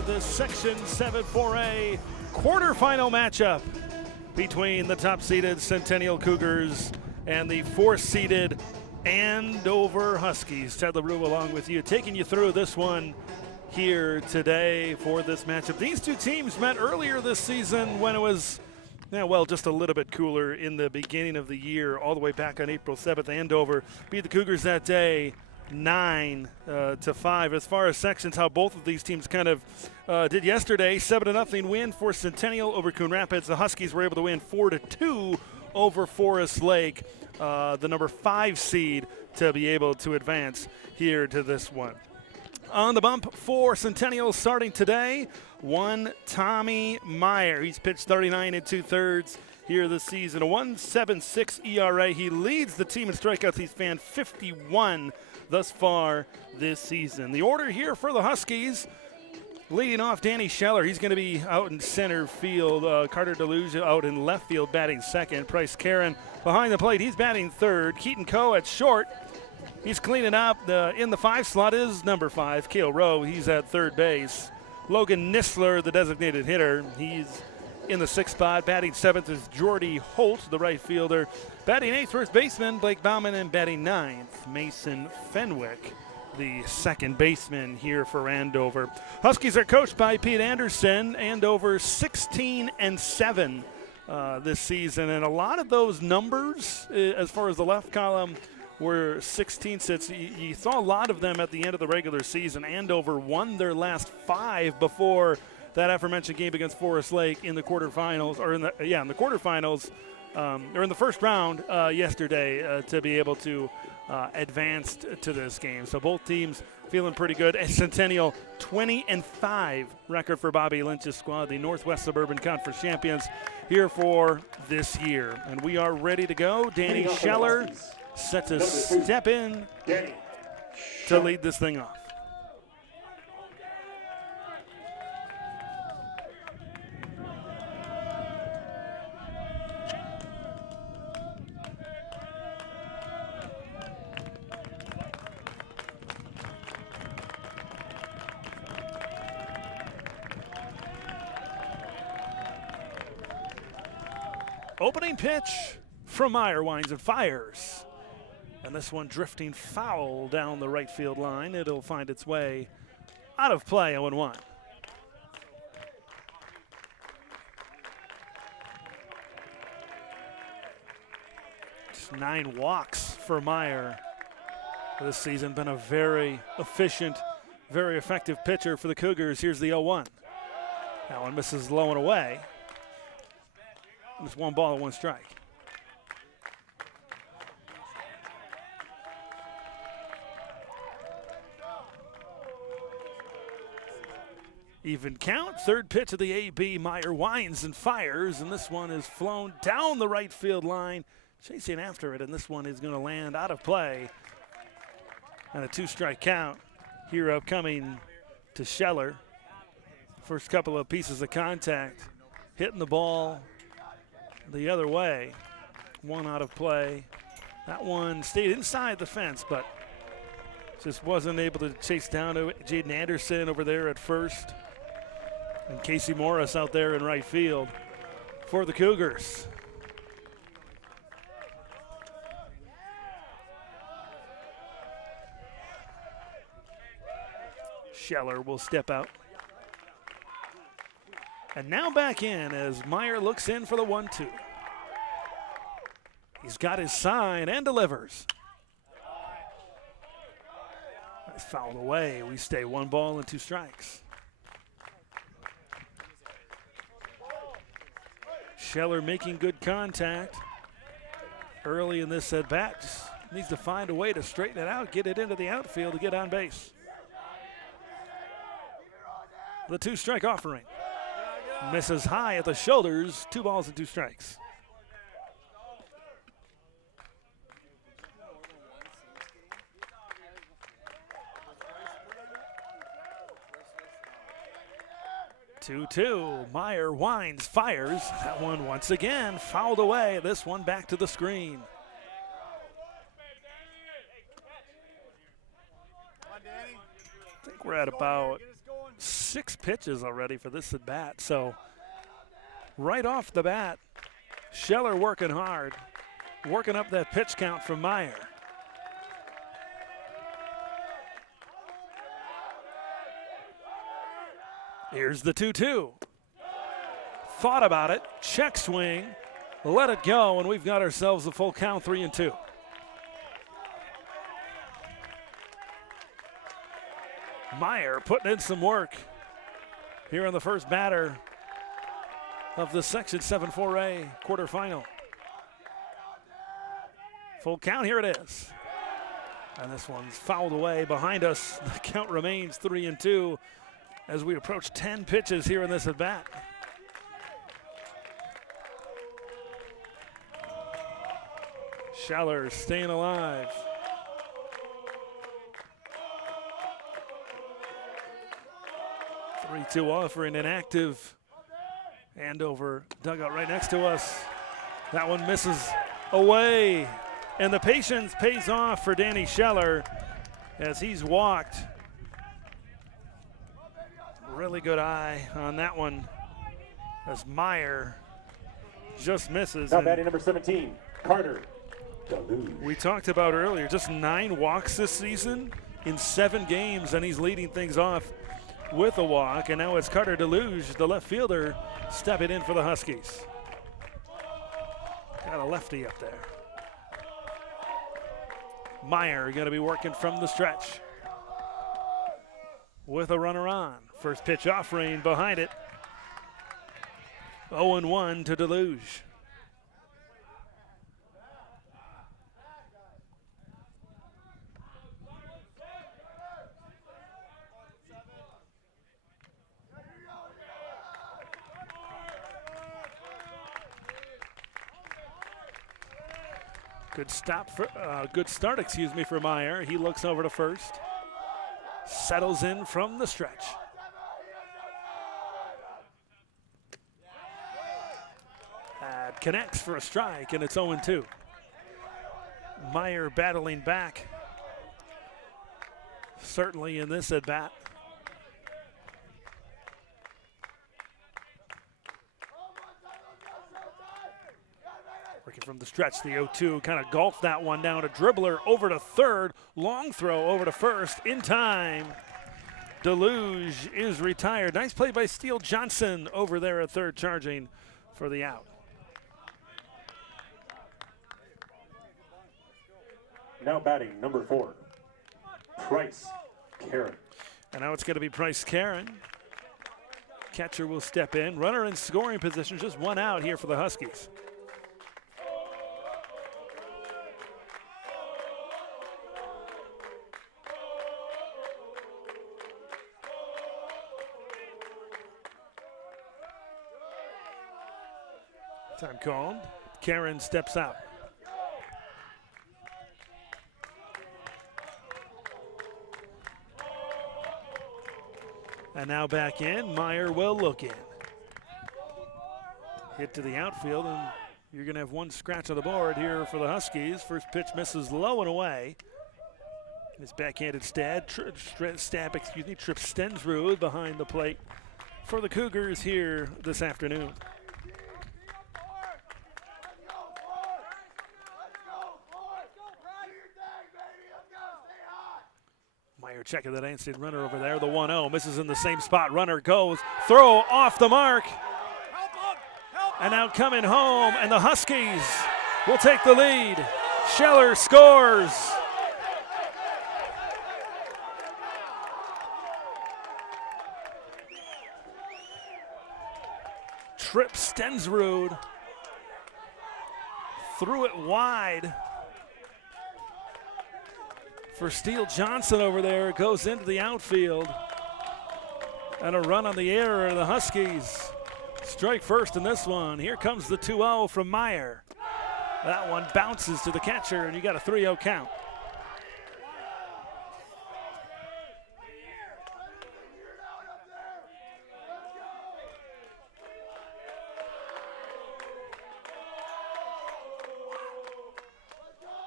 for this Section 7 4A quarterfinal matchup between the top-seeded Centennial Cougars and the fourth-seeded Andover Huskies. Ted LaRue along with you, taking you through this one here today for this matchup. These two teams met earlier this season when it was, just a little bit cooler in the beginning of the year, all the way back on April 7th. Andover beat the Cougars that day 9-5. As far as sections, how both of these teams kind of did yesterday, 7-0 win for Centennial over Coon Rapids. The Huskies were able to win 4-2 over Forest Lake, the number 5 seed, to be able to advance here to this one. On the bump for Centennial starting today, one Tommy Meyer. He's pitched 39 2/3 here this season, a 1.76 ERA. He leads the team in strikeouts. He's fanned 51 thus far this season. The order here for the Huskies, leading off Danny Scheller. He's going to be out in center field. Carter DeLucia out in left field batting second. Price Karen behind the plate. He's batting third. Keaton Coe at short. He's cleaning up. In the 5 slot is number 5, Cale Rowe. He's at third base. Logan Nisler, the designated hitter. He's in the 6th spot. Batting 7th is Jordy Holt, the right fielder. Batting 8th, first baseman Blake Bauman, and batting 9th, Mason Fenwick, the second baseman here for Andover. Huskies are coached by Pete Anderson. Andover 16-7 this season, and a lot of those numbers, as far as the left column, were 16 sits. You saw a lot of them at the end of the regular season. Andover won their last 5 before that aforementioned game against Forest Lake in the quarterfinals, or in the quarterfinals, or in the first round yesterday, to be able to advance to this game. So both teams feeling pretty good. And Centennial 20-5 record for Bobby Lynch's squad, the Northwest Suburban Conference champions here for this year. And we are ready to go. Danny Scheller set to step in to lead this thing off. Opening pitch from Meyer, winds and fires. And this one drifting foul down the right field line. It'll find its way out of play, 0-1. Just 9 walks for Meyer this season. Been a very efficient, very effective pitcher for the Cougars. Here's the 0-1. That one misses low and away. It's 1 ball and 1 strike. Even count, third pitch of the AB. Meyer winds and fires, and this one is flown down the right field line, chasing after it, and this one is going to land out of play. And a 2-strike count here upcoming to Scheller. First couple of pieces of contact, hitting the ball the other way. 1 out of play. That one stayed inside the fence, but just wasn't able to chase down to it. Jaden Anderson over there at first. And Casey Morris out there in right field for the Cougars. Scheller will step out. And now back in as Meyer looks in for the 1-2. He's got his sign and delivers. That's fouled away. We stay 1 ball and 2 strikes. Scheller making good contact early in this at-bat. Just needs to find a way to straighten it out, get it into the outfield to get on base. The 2-strike offering. Misses high at the shoulders, 2 balls and 2 strikes. Two. Meyer winds, fires. That one once again fouled away. This one back to the screen. I think we're at about 6 pitches already for this at bat. So right off the bat, Scheller working hard, working up that pitch count from Meyer. Here's the 2-2. Thought about it, check swing, let it go, and we've got ourselves a full count, 3-2. Meyer putting in some work here in the first batter of the Section 7 4A quarterfinal. Full count, here it is. And this one's fouled away behind us. The count remains 3-2 as we approach 10 pitches here in this at bat. Scheller staying alive. Three-two offering an active Andover dugout right next to us. That one misses away. And the patience pays off for Danny Scheller as he's walked. Really good eye on that one as Meyer just misses. Now batting number 17, Carter. We talked about earlier, just 9 walks this season in 7 games, and he's leading things off with a walk. And now it's Carter Deluge, the left fielder, stepping in for the Huskies. Got a lefty up there. Meyer going to be working from the stretch with a runner on. First pitch offering behind it. 0-1 to Deluge. Good start for Meyer. He looks over to first. Settles in from the stretch. Connects for a strike, and it's 0-2. Meyer battling back, certainly in this at bat. Working from the stretch, the 0-2 kind of golfed that one down. A dribbler over to third, long throw over to first, in time. Deluge is retired. Nice play by Steele Johnson over there at third, charging for the out. Now batting number 4, Price Karen. And now it's going to be Price Karen. Catcher will step in. Runner in scoring position, just 1 out here for the Huskies. Time called. Karen steps out. And now back in, Meyer will look in. Hit to the outfield, and you're going to have 1 scratch on the board here for the Huskies. First pitch misses low and away. His backhanded stab, trips Stensrud behind the plate for the Cougars here this afternoon. Meyer checking that inside runner over there. The 1-0 misses in the same spot. Runner goes. Throw off the mark. And now coming home, and the Huskies will take the lead. Scheller scores. Trip Stensrud. Threw it wide for Steele Johnson over there. It goes into the outfield. And a run on the air, and the Huskies strike first in this one. Here comes the 2-0 from Meyer. That one bounces to the catcher, and you got a 3-0 count.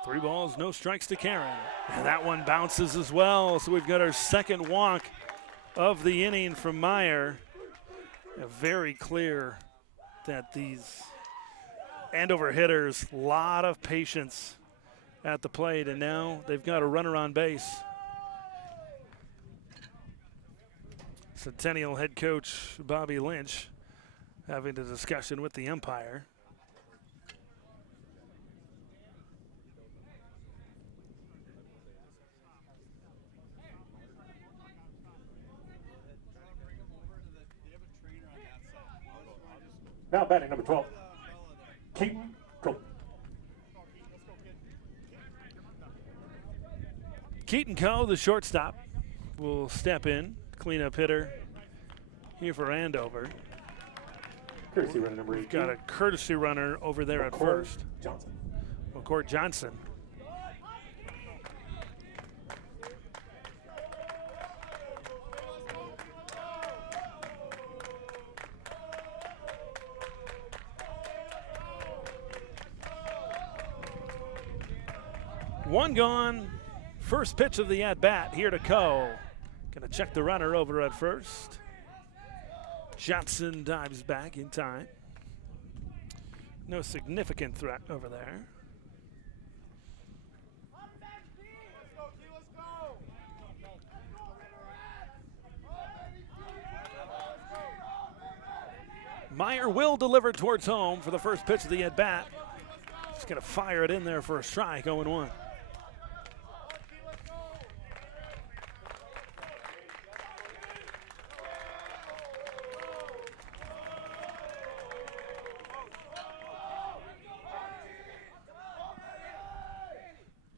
Three balls, no strikes to Karen. And that one bounces as well, so we've got our second walk of the inning from Meyer. Very clear that these Andover hitters, a lot of patience at the plate, and now they've got a runner on base. Centennial head coach Bobby Lynch having a discussion with the umpire. Now batting number 12, Keaton Coe. Keaton Coe, the shortstop, will step in, cleanup hitter here for Andover. Courtesy runner number 18. We've got a courtesy runner over there at first. Johnson. McCourt Johnson. One gone. First pitch of the at-bat here to Coe. Gonna check the runner over at first. Johnson dives back in time. No significant threat over there. Meyer will deliver towards home for the first pitch of the at-bat. He's gonna fire it in there for a strike, 0-1.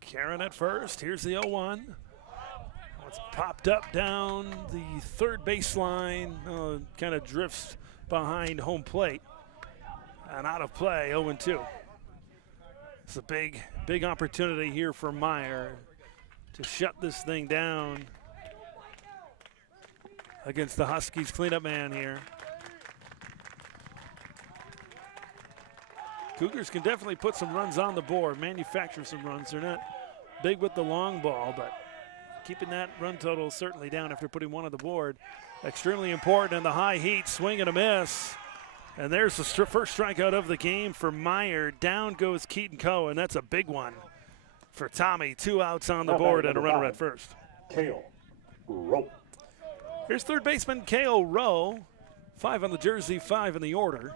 Karen at first. Here's the 0-1. It's popped up down the third baseline. Kind of drifts behind home plate. And out of play, 0-2. It's a big opportunity here for Meyer to shut this thing down against the Huskies cleanup man here. Cougars can definitely put some runs on the board, manufacture some runs. They're not big with the long ball, but keeping that run total certainly down after putting one on the board. Extremely important in the high heat, swing and a miss. And there's the first strikeout of the game for Meyer. Down goes Keaton Coe, and that's a big one for Tommy. 2 outs on the board and a runner at first. Cale Rowe. Here's third baseman Cale Rowe. 5 on the jersey, 5 in the order.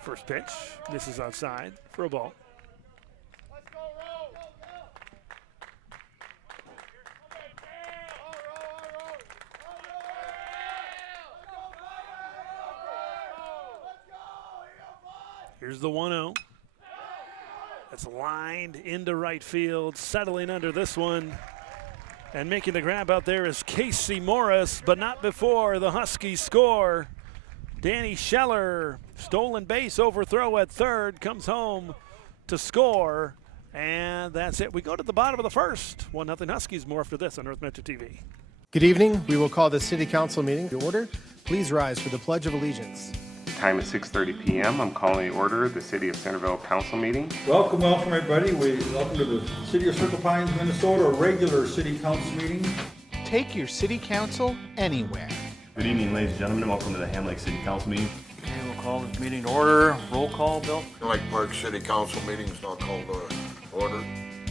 First pitch, this is outside for a ball. Here's the 1-0. That's lined into right field, settling under this one. And making the grab out there is Casey Morris, but not before the Huskies score. Danny Scheller, stolen base overthrow at third, comes home to score, and that's it. We go to the bottom of the first. 1-0 Huskies. More after this on North Metro TV. Good evening. We will call the City Council meeting to order. Please rise for the Pledge of Allegiance. Time is 6:30 p.m. I'm calling to order the City of Centerville Council meeting. Welcome everybody. Welcome to the City of Circle Pines, Minnesota, regular City Council meeting. Take your City Council anywhere. Good evening, ladies and gentlemen. Welcome to the Ham Lake City Council meeting. Okay, we'll call this meeting to order. Roll call, Bill. Lake Park City Council meetings not called to order.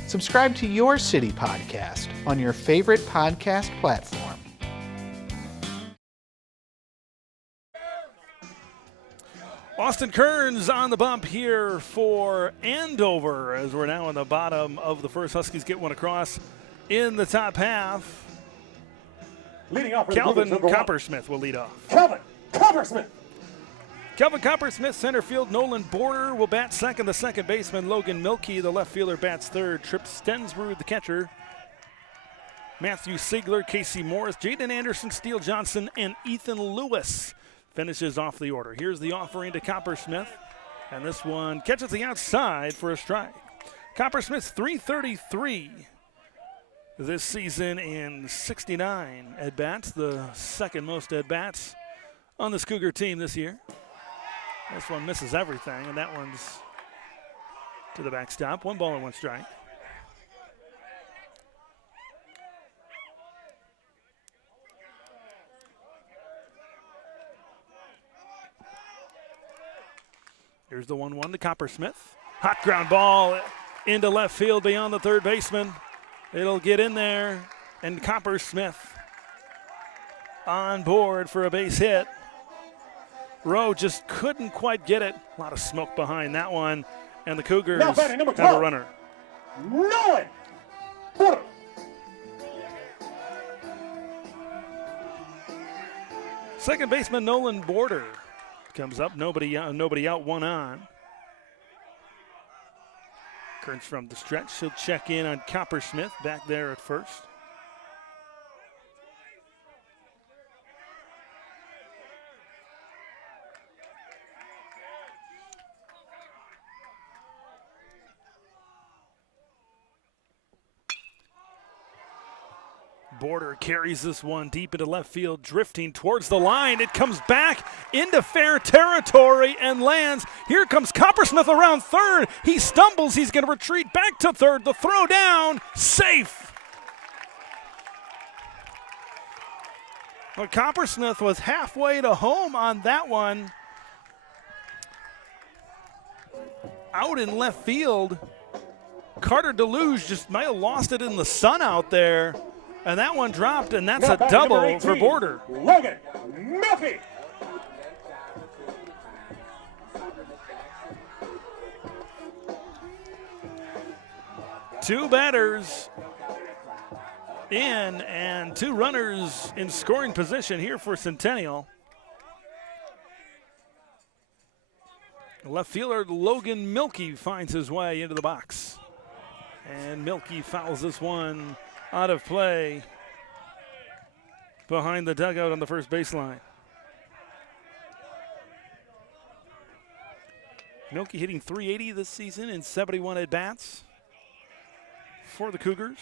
Subscribe to your city podcast on your favorite podcast platform. Austin Kearns on the bump here for Andover as we're now in the bottom of the first. Huskies get one across in the top half. Leading off for Calvin the Cougars, Coppersmith will lead off. Calvin Coppersmith. Calvin Coppersmith, center field. Nolan Border will bat second. The second baseman, Logan Milkey, the left fielder, bats third. Tripp Stensrud, the catcher. Matthew Siegler, Casey Morris, Jaden Anderson, Steele Johnson, and Ethan Lewis finishes off the order. Here's the offering to Coppersmith, and this one catches the outside for a strike. Coppersmith's .333 this season in 69 at-bats, the second most at-bats on this Cougar team this year. This one misses everything, and that one's to the backstop. 1 ball and 1 strike. Here's the 1-1 to Coppersmith. Hot ground ball into left field beyond the third baseman. It'll get in there, and Coppersmith on board for a base hit. Rowe just couldn't quite get it. A lot of smoke behind that one, and the Cougars Now batting number have a 12. runner. Nolan Porter. Second baseman Nolan Border comes up. Nobody out, 1 on. Kearns from the stretch. He'll check in on Coppersmith back there at first. Border carries this one deep into left field, drifting towards the line. It comes back into fair territory and lands. Here comes Coppersmith around third. He stumbles. He's going to retreat back to third. The throw down, safe. Well, Coppersmith was halfway to home on that one. Out in left field, Carter Deluge just might have lost it in the sun out there. And that one dropped, and that's Now a batting number double 18, for Border. Logan Milky. Two batters in and 2 runners in scoring position here for Centennial. Left fielder Logan Milky finds his way into the box. And Milky fouls this one out of play behind the dugout on the first baseline. Milky hitting .380 this season in 71 at-bats for the Cougars.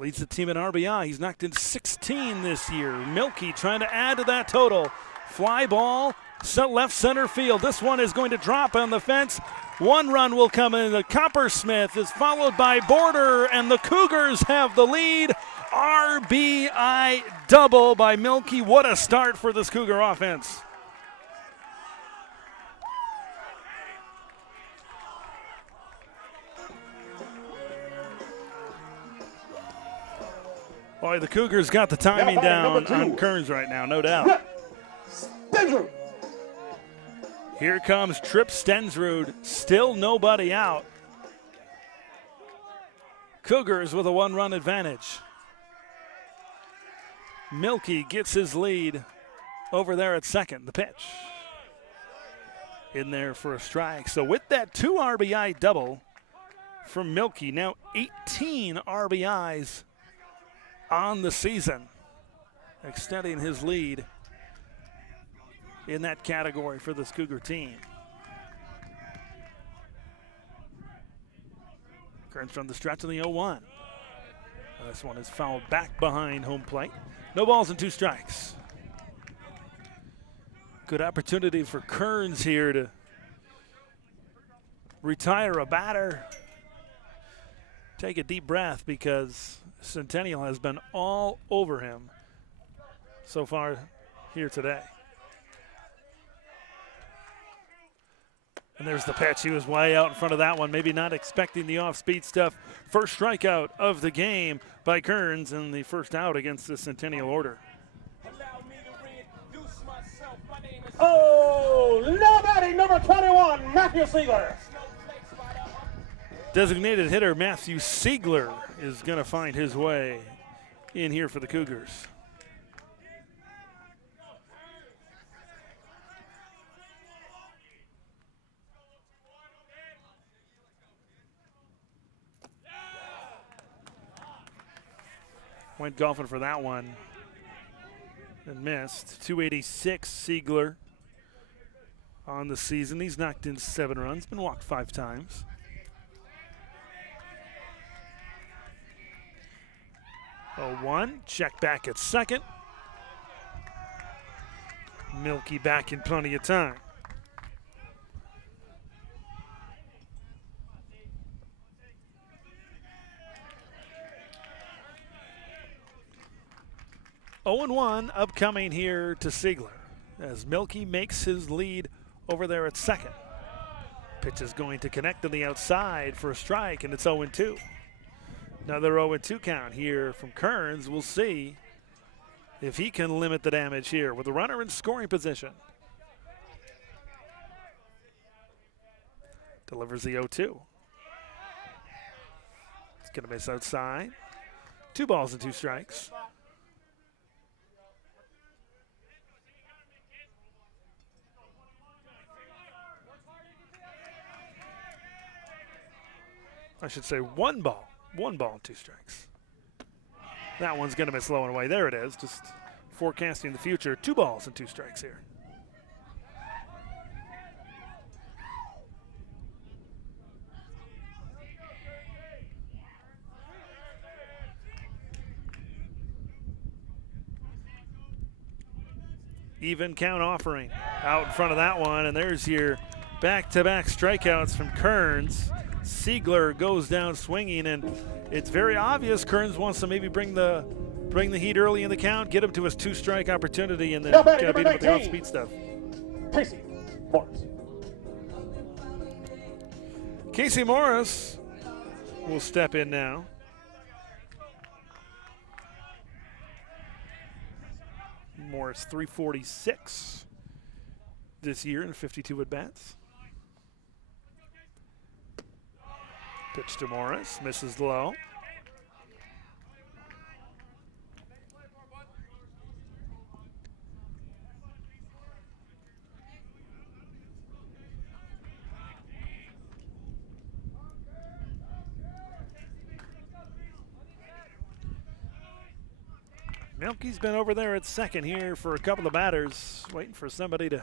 Leads the team in RBI. He's knocked in 16 this year. Milky trying to add to that total. Fly ball, left center field. This one is going to drop on the fence. 1 run will come in. The Coppersmith is followed by Border, and the Cougars have the lead. RBI double by Milky. What a start for this Cougar offense. Boy, the Cougars got the timing down on Kearns right now, no doubt. Here comes Trip Stensrud, still nobody out. Cougars with a 1-run advantage. Milky gets his lead over there at second. The pitch in there for a strike. So with that 2 RBI double from Milky, now 18 RBIs on the season, extending his lead in that category for this Cougar team. Kearns from the stretch in the 0-1. This one is fouled back behind home plate. No balls and 2 strikes. Good opportunity for Kearns here to retire a batter. Take a deep breath because Centennial has been all over him so far here today. And there's the pitch. He was way out in front of that one, maybe not expecting the off-speed stuff. First strikeout of the game by Kearns and the first out against the Centennial order. Oh, now batting number 21, Matthew Siegler. Designated hitter Matthew Siegler is going to find his way in here for the Cougars. Went golfing for that one and missed. 286 Siegler on the season. He's knocked in 7 runs, been walked 5 times. Oh, 1, check back at second. Milky back in plenty of time. 0-1 upcoming here to Siegler as Milky makes his lead over there at second. Pitch is going to connect on the outside for a strike, and it's 0-2. Another 0-2 count here from Kearns. We'll see if he can limit the damage here with the runner in scoring position. Delivers the 0-2. It's going to miss outside. 2 balls and 2 strikes. I should say 1 ball. 1 ball and 2 strikes. That one's going to miss low and away. There it is. Just forecasting the future. 2 balls and 2 strikes here. Even count offering out in front of that one, and there's your back-to-back strikeouts from Kearns. Siegler goes down swinging, and it's very obvious Kearns wants to maybe bring the heat early in the count, get him to his 2-strike opportunity, and then beat him with the off-speed stuff. Casey Morris. Casey Morris will step in now. Morris 346 this year in 52 at-bats. Pitch to Morris, misses low. Milky's been over there at second here for a couple of batters, waiting for somebody to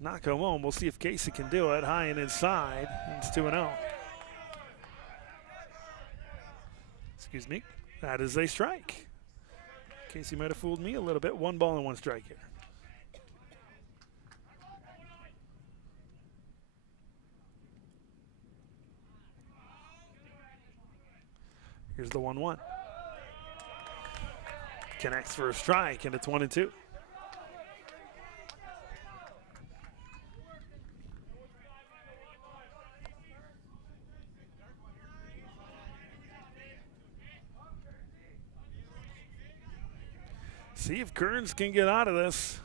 knock him home. We'll see if Casey can do it. High and inside. It's 2-0. Excuse me. That is a strike. Casey might have fooled me a little bit. 1 ball and 1 strike here. Here's the 1-1. Connects for a strike, and it's 1-2. See if Kearns can get out of this.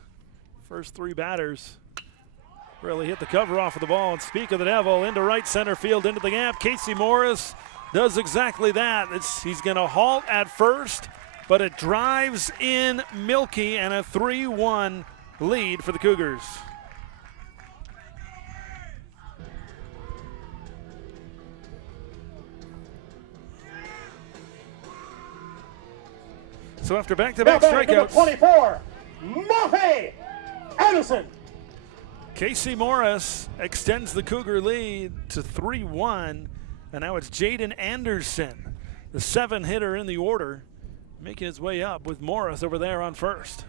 First 3 batters really hit the cover off of the ball. And speak of the devil, into right center field, into the gap. Casey Morris does exactly that. He's going to halt at first, but it drives in Milky, and a 3-1 lead for the Cougars. So after back-to-back strikeouts, 24, Monte Anderson. Casey Morris extends the Cougar lead to 3-1, and now it's Jaden Anderson, the 7-hitter in the order, making his way up with Morris over there on first.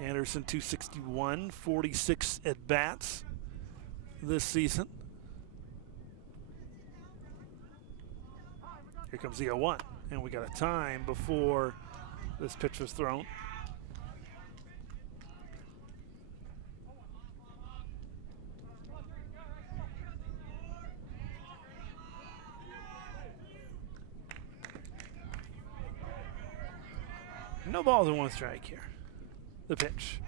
Anderson 261, 46 at-bats this season. Here comes the 0-1, and we got a time before this pitch was thrown. No balls and 1 strike here. The pitch.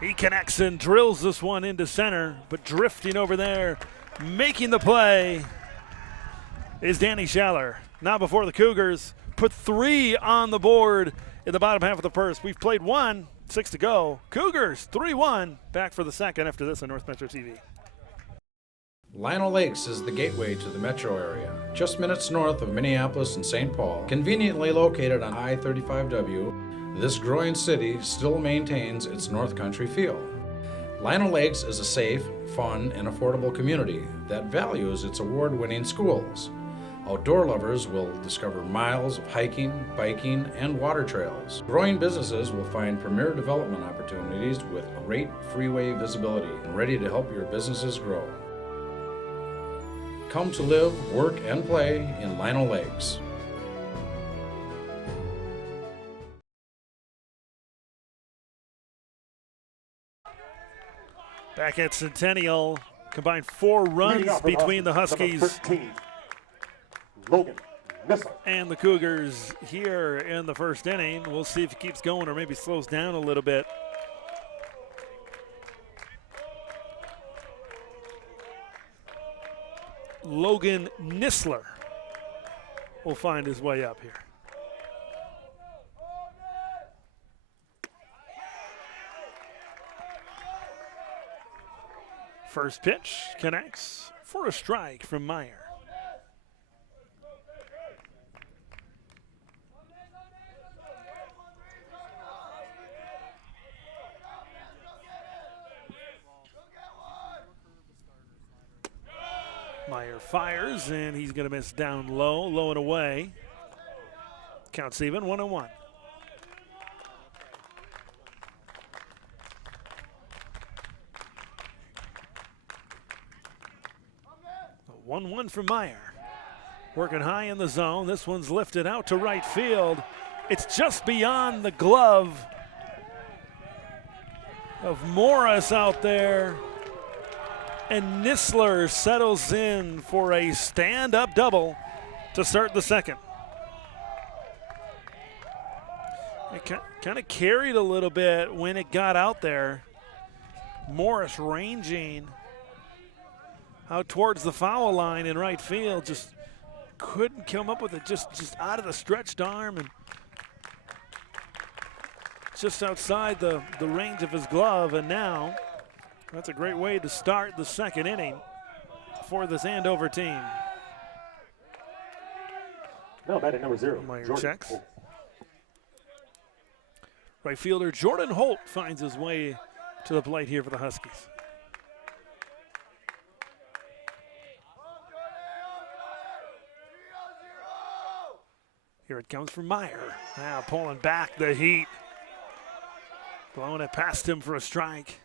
He connects and drills this one into center, but drifting over there, making the play is Danny Schaller. Now before the Cougars put 3 on the board in the bottom half of the first. We've played 1, 6 to go. Cougars 3-1, back for the second after this on North Metro TV. Lino Lakes is the gateway to the metro area, just minutes north of Minneapolis and St. Paul. Conveniently located on I-35W, this growing city still maintains its North Country feel. Lino Lakes is a safe, fun, and affordable community that values its award-winning schools. Outdoor lovers will discover miles of hiking, biking, and water trails. Growing businesses will find premier development opportunities with great freeway visibility and ready to help your businesses grow. Come to live, work, and play in Lino Lakes. Back at Centennial, combined 4 runs between the Huskies Logan Nissler and the Cougars here in the first inning. We'll see if he keeps going or maybe slows down a little bit. Logan Nissler will find his way up here. First pitch connects for a strike from Meyer. Meyer fires, and he's going to miss down low and away. Counts even, 1-1. A 1-1 from Meyer. Working high in the zone. This one's lifted out to right field. It's just beyond the glove of Morris out there. And Nissler settles in for a stand-up double to start the second. It kind of carried a little bit when it got out there. Morris ranging out towards the foul line in right field, just couldn't come up with it, just out of the stretched arm and just outside the range of his glove. And now that's a great way to start the second inning for this Andover team. Now batting number 0. Meyer checks. Right fielder Jordan Holt finds his way to the plate here for the Huskies. Here it comes from Meyer. Now pulling back the heat. Blowing it past him for a strike.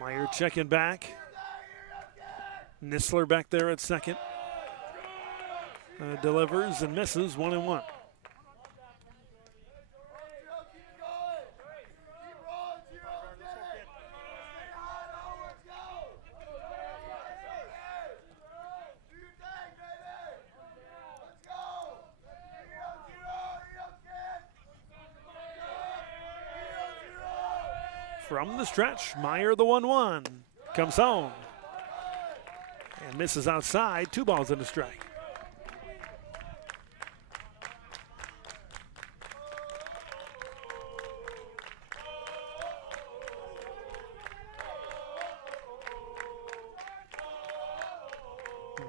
Meyer checking back. Nissler back there at second. Delivers and misses, 1-1. From the stretch, Meyer the 1-1 comes home and misses outside. 2 balls and a strike.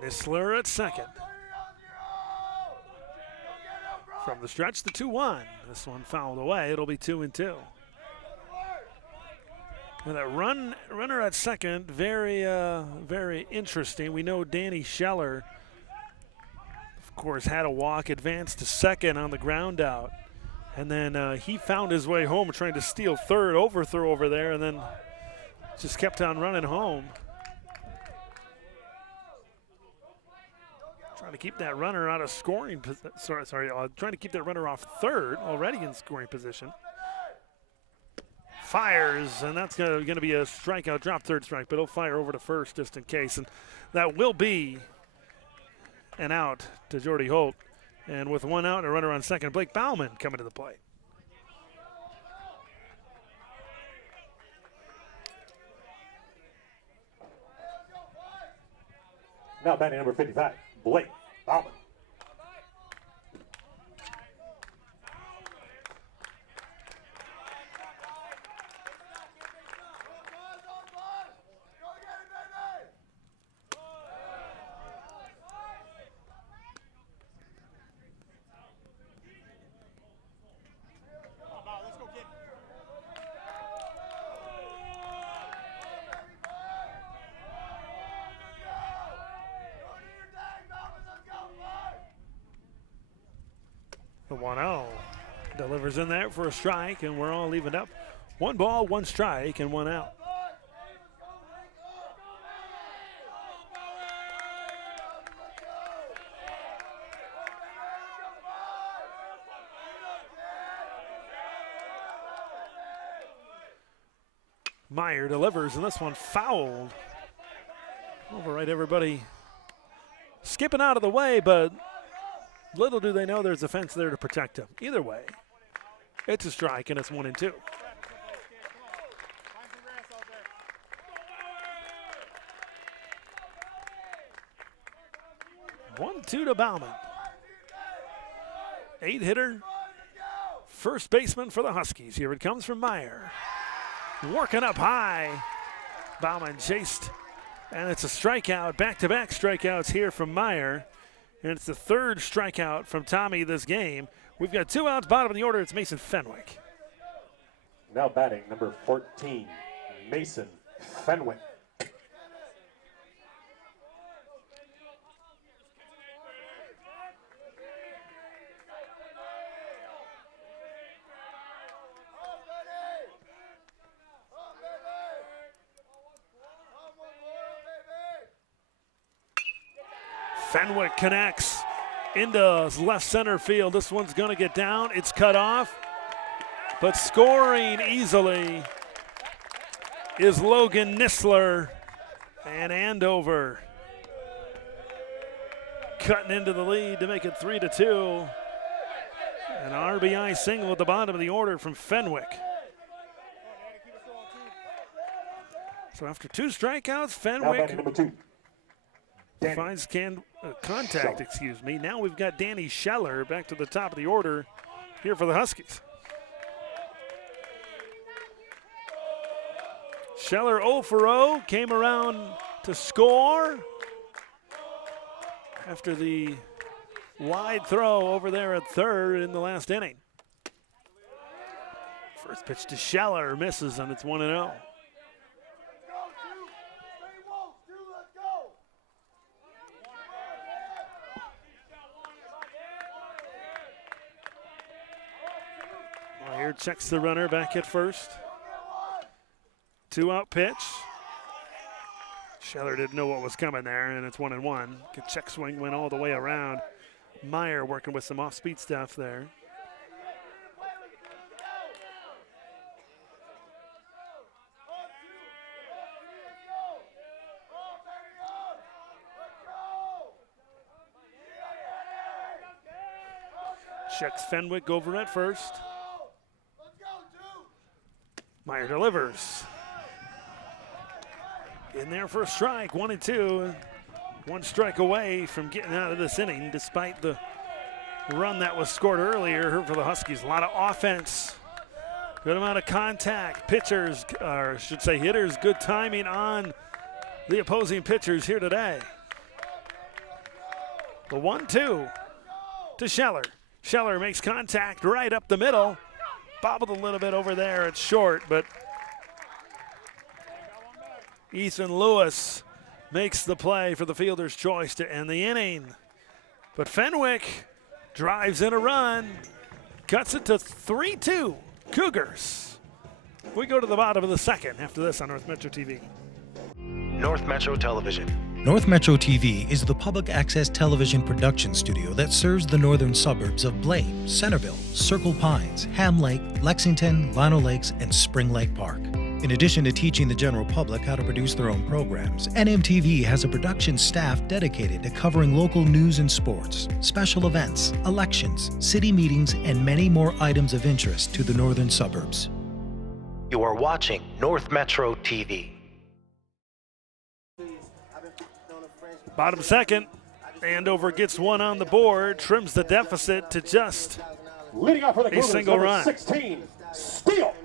Nissler at second. From the stretch, the 2-1. This one fouled away. It'll be 2-2. And that runner at second, very interesting. We know Danny Scheller, of course, had a walk, advanced to second on the ground out. And then he found his way home trying to steal third, overthrow over there, and then just kept on running home. Trying to keep that runner out of scoring position. Trying to keep that runner off third, already in scoring position. Fires, and that's going to be a strikeout, drop third strike, but he'll fire over to first just in case. And that will be an out to Jordy Holt. And with 1 out and a runner on second, Blake Bauman coming to the plate. Now batting number 55, Blake Bauman. 1-0. Delivers in there for a strike, and we're all evened up. 1 ball, 1 strike, and 1 out. Meyer delivers, and this one fouled. Over right, everybody skipping out of the way, but little do they know there's a fence there to protect him. Either way, it's a strike, and it's 1-2. 1-2 to Bauman. 8-hitter, first baseman for the Huskies. Here it comes from Meyer. Working up high. Bauman chased, and it's a strikeout. Back-to-back strikeouts here from Meyer. And it's the 3rd strikeout from Tommy this game. We've got 2 outs, bottom of the order. It's Mason Fenwick. Now batting, number 14, Mason Fenwick. Fenwick connects into left center field. This one's going to get down. It's cut off, but scoring easily is Logan Nisler, and Andover cutting into the lead to make it 3-2. An RBI single at the bottom of the order from Fenwick. So after 2 strikeouts, Fenwick number 2. finds contact, excuse me. Now we've got Danny Scheller back to the top of the order here for the Huskies. Scheller 0 for 0, came around to score after the wide throw over there at third in the last inning. First pitch to Scheller, misses, and it's 1-0. Meyer checks the runner back at first. 2-out pitch. Scheller didn't know what was coming there, and it's 1-1. Good check swing, went all the way around. Meyer working with some off-speed stuff there. Checks Fenwick over at first. Meyer delivers. In there for a strike, 1-2. 1 strike away from getting out of this inning, despite the run that was scored earlier for the Huskies. A lot of offense, good amount of contact. Pitchers, or I should say hitters, good timing on the opposing pitchers here today. The 1-2 to Scheller. Scheller makes contact right up the middle. Bobbled a little bit over there at short, but Ethan Lewis makes the play for the fielder's choice to end the inning. But Fenwick drives in a run, cuts it to 3-2 Cougars. We go to the bottom of the second after this on North Metro TV. North Metro Television. North Metro TV is the public access television production studio that serves the northern suburbs of Blaine, Centerville, Circle Pines, Ham Lake, Lexington, Lino Lakes, and Spring Lake Park. In addition to teaching the general public how to produce their own programs, NMTV has a production staff dedicated to covering local news and sports, special events, elections, city meetings, and many more items of interest to the northern suburbs. You are watching North Metro TV. Bottom second, Andover gets 1 on the board, trims the deficit to just Leading off for the Cougars, single run. 16, Steele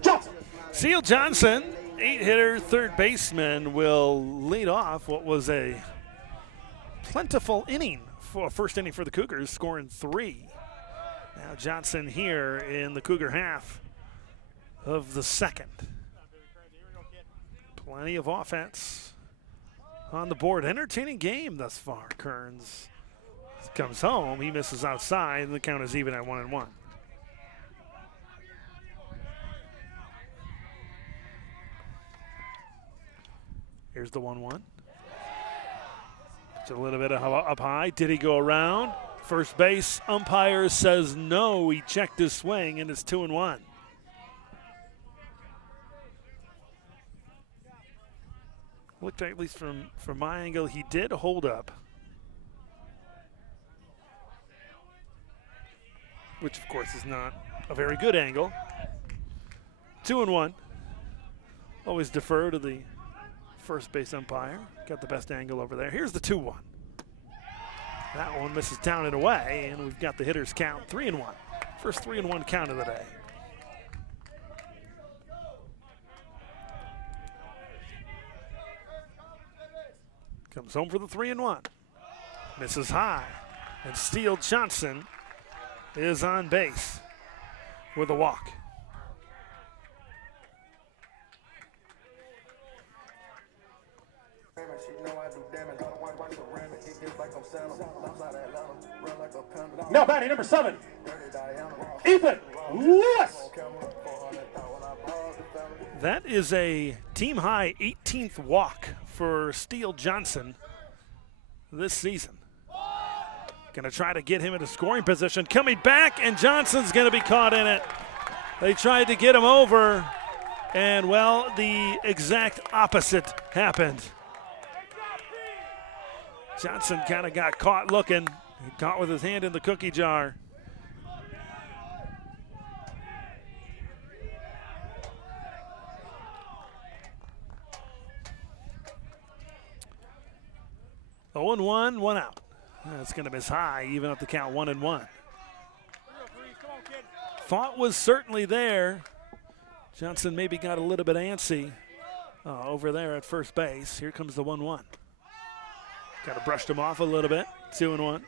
Johnson. Seal Johnson, 8-hitter, third baseman, will lead off what was a plentiful inning, for first inning for the Cougars, scoring 3. Now Johnson here in the Cougar half of the second. Plenty of offense on the board. Entertaining game thus far, Kearns. Comes home, he misses outside, and the count is even at 1-1. Here's the 1-1. It's a little bit of up high. Did he go around? First base umpire says no. He checked his swing, and it's 2-1. Looked like, at least from my angle, he did hold up. Which, of course, is not a very good angle. 2-1. Always defer to the first base umpire. Got the best angle over there. Here's the 2-1. That one misses down and away, and we've got the hitter's count 3-1. First 3-1 count of the day. Comes home for the 3-1. Misses high, and Steele Johnson is on base with a walk. Now batting number 7, Ethan Lewis. That is a team-high 18th walk for Steele Johnson this season. Going to try to get him into scoring position. Coming back, and Johnson's going to be caught in it. They tried to get him over, and, well, the exact opposite happened. Johnson kind of got caught looking. He caught with his hand in the cookie jar. Oh, 1-1, 1 out. That's going to miss high, even up the count 1-1. Thought was certainly there. Johnson maybe got a little bit antsy over there at first base. Here comes the 1-1. Kind of brushed him off a little bit. 2-1.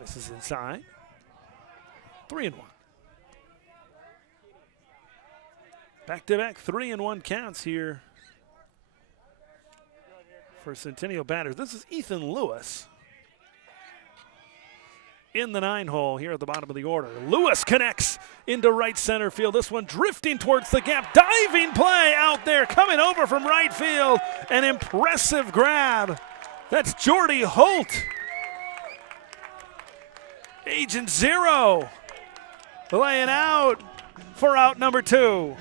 This is inside. 3-1. Back-to-back 3-1 counts here for Centennial batters. This is Ethan Lewis in the 9-hole here at the bottom of the order. Lewis connects into right center field. This one drifting towards the gap. Diving play out there, coming over from right field. An impressive grab. That's Jordy Holt. Agent Zero laying out for out number 2.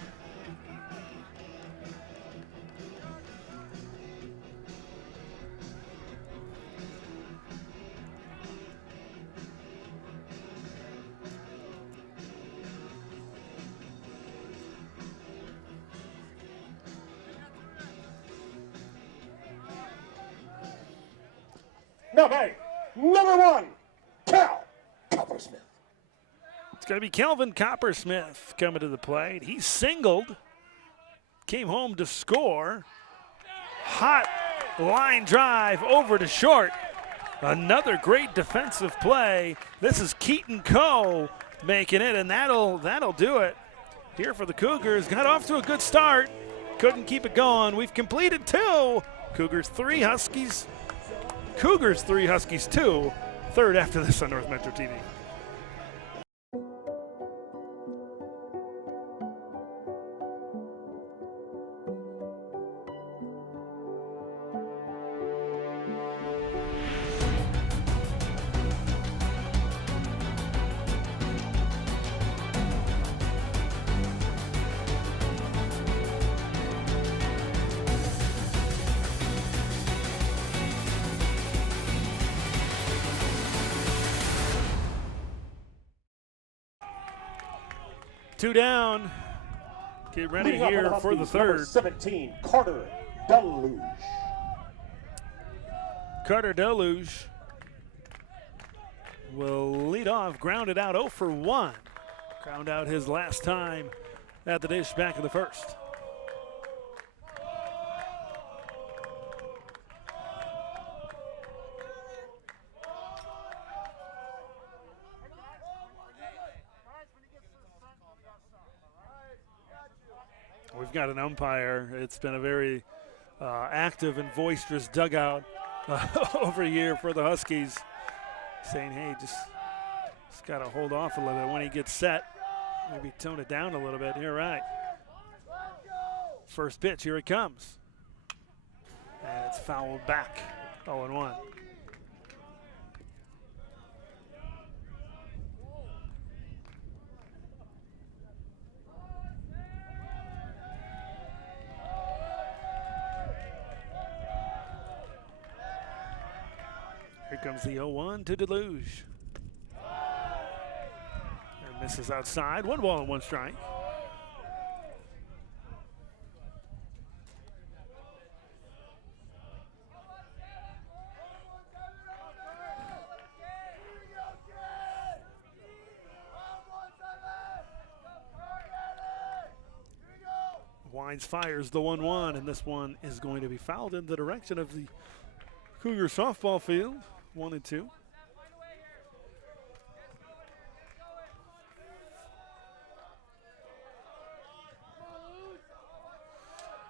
Now batting number 1, Cal Coppersmith. It's going to be Kelvin Coppersmith coming to the plate. He singled, came home to score. Hot line drive over to short. Another great defensive play. This is Keaton Coe making it, and that'll do it here for the Cougars. Got off to a good start. Couldn't keep it going. We've completed 2. Cougars 3, Huskies 2. Third after this on North Metro TV. Two down. Get ready Leading here off for the Huskies, number third. 17, Carter Deluge. Carter Deluge will lead off, grounded out 0 for 1. Ground out his last time at the dish back in the first. got an umpire. It's been a very active and boisterous dugout over here for the Huskies, saying, hey, just got to hold off a little bit when he gets set. Maybe tone it down a little bit. You're right. First pitch, here it comes. And it's fouled back, 0-1. Here comes the 0-1 to Deluge. And misses outside. 1 ball and 1 strike. Wines fires the 1-1, and this one is going to be fouled in the direction of the Cougar softball field. 1-2.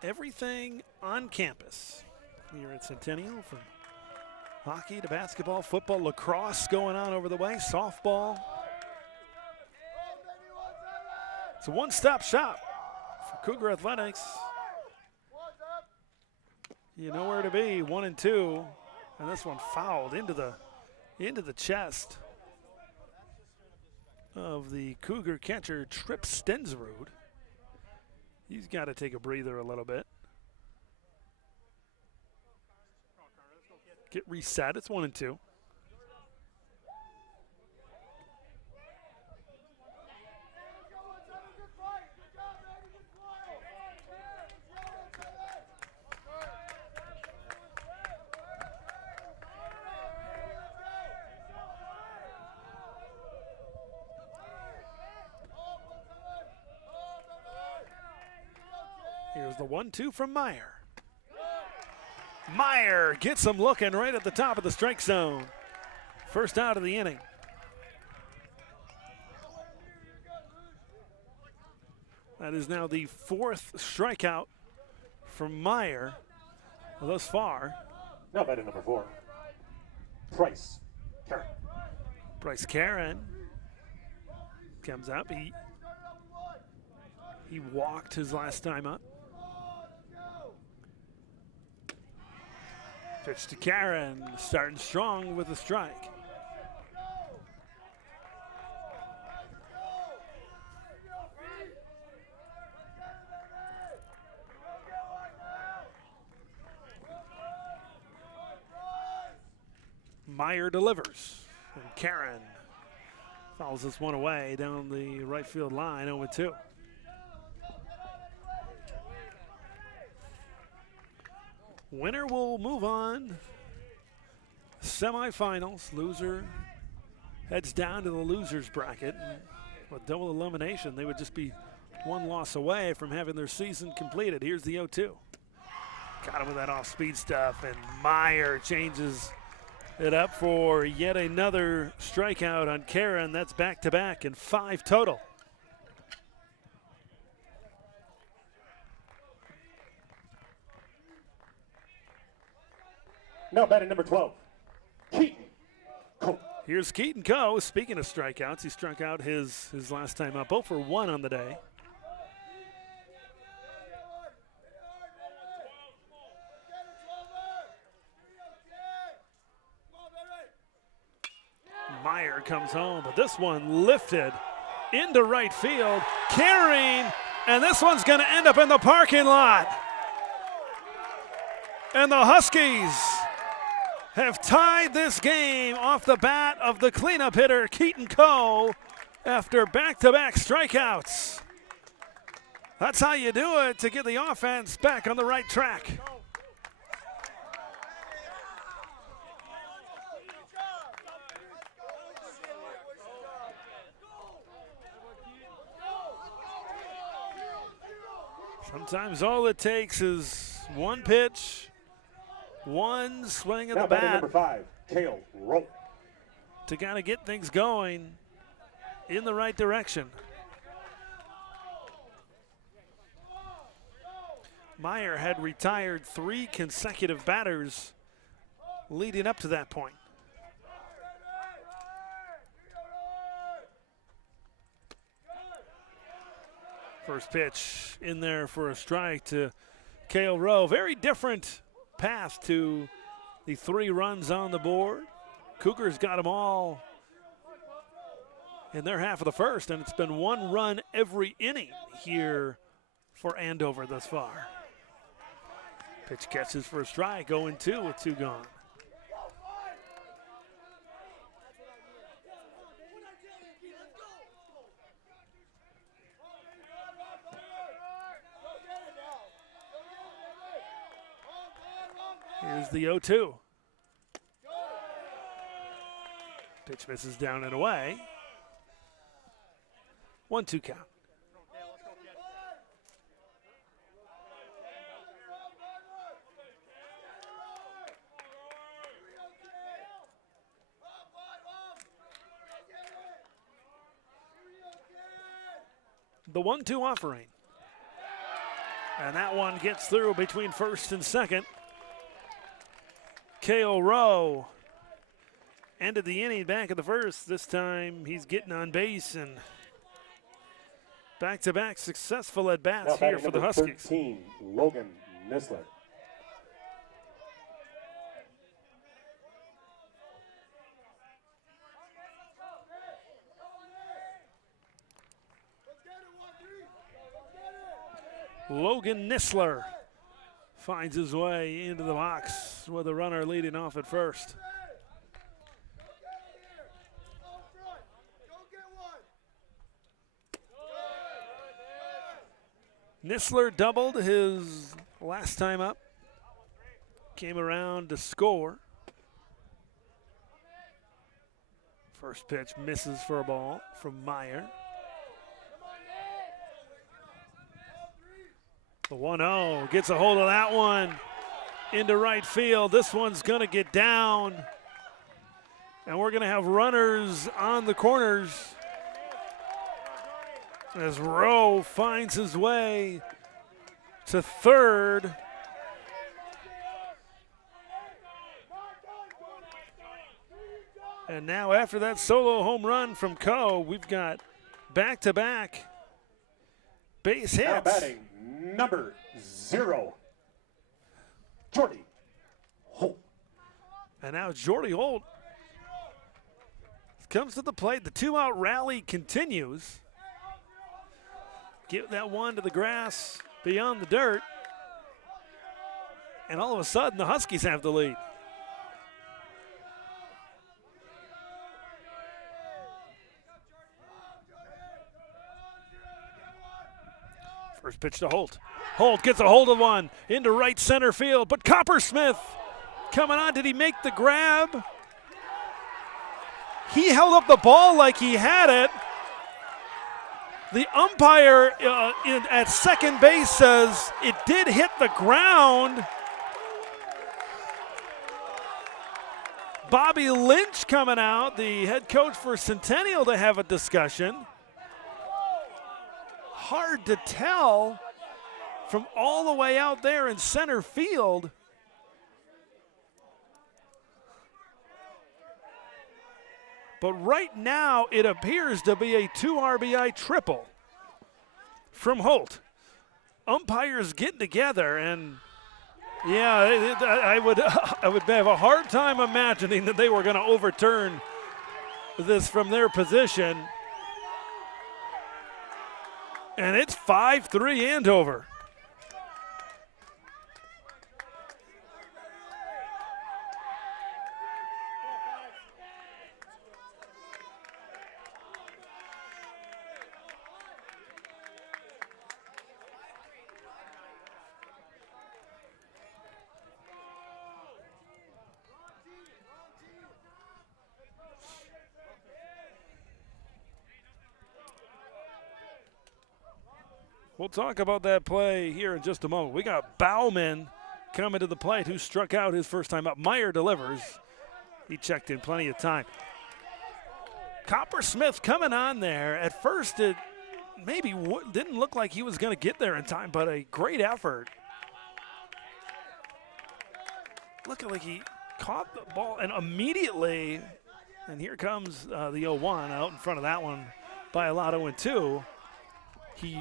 Everything on campus here at Centennial, from hockey to basketball, football, lacrosse going on over the way, softball. It's a one-stop shop for Cougar Athletics. You know where to be, 1-2, and this one fouled into the chest of the Cougar catcher, Trip Stensrud. He's got to take a breather a little bit. Get reset. It's 1-2. Here's the 1-2 from Meyer. Meyer gets him looking right at the top of the strike zone. First out of the inning. That is now the 4th strikeout from Meyer thus far. Now batting number 4, Bryce Karen. Bryce Karen comes up. He walked his last time up. Pitch to Karen, starting strong with a strike. Meyer delivers, and Karen fouls this one away down the right field line, 0-2. Winner will move on. Semifinals. Loser heads down to the loser's bracket. And with double elimination, they would just be 1 loss away from having their season completed. Here's the 0-2. Got him with that off-speed stuff, and Meyer changes it up for yet another strikeout on Karen. That's back-to-back and 5 total. Now batting number 12, Keaton Coe. Here's Keaton Coe. Speaking of strikeouts, he struck out his last time up, 0 for 1 on the day. Meyer comes home, but this one lifted into right field, carrying, and this one's going to end up in the parking lot. And the Huskies have tied this game off the bat of the cleanup hitter, Keaton Coe, after back-to-back strikeouts. That's how you do it to get the offense back on the right track. Sometimes all it takes is one pitch, one swing of the bat number 5, Cale Rowe, to kind of get things going in the right direction. Meyer had retired 3 consecutive batters leading up to that point. First pitch in there for a strike to Cale Rowe. Very different path to the 3 runs on the board. Cougars got them all in their half of the first, and it's been 1 run every inning here for Andover thus far. Pitch catches for a strike, 0-2 with 2 gone. Here's the 0-2. Pitch misses down and away. 1-2 count. The 1-2 offering. And that one gets through between first and second. Cale Rowe ended the inning back in the first. This time he's getting on base and back-to-back successful at-bats here for the Huskies. 13, Logan Nisler. Logan Nisler finds his way into the box with a runner leading off at first. Nisler doubled his last time up. Came around to score. First pitch misses for a ball from Meyer. The 1-0 gets a hold of that one into right field. This one's going to get down. And we're going to have runners on the corners as Rowe finds his way to third. And now after that solo home run from Coe, we've got back-to-back base hits. Now batting, number 0, Jordy Holt. And now Jordy Holt comes to the plate. The 2-out rally continues. Get that one to the grass beyond the dirt. And all of a sudden, the Huskies have the lead. First pitch to Holt. Holt gets a hold of one into right center field, but Coppersmith coming on. Did he make the grab? He held up the ball like he had it. The umpire at second base says it did hit the ground. Bobby Lynch coming out, the head coach for Centennial, to have a discussion. Hard to tell from all the way out there in center field. But right now, it appears to be a 2 RBI triple from Holt. Umpires getting together, and yeah, I would have a hard time imagining that they were going to overturn this from their position. And it's 5-3 Andover. We'll talk about that play here in just a moment. We got Bauman coming to the plate, who struck out his first time up. Meyer delivers. He checked in plenty of time. Coppersmith coming on there. At first, it maybe didn't look like he was going to get there in time, but a great effort looking like he caught the ball and immediately, and here comes the 0-1 out in front of that one by a lot of 0-2. He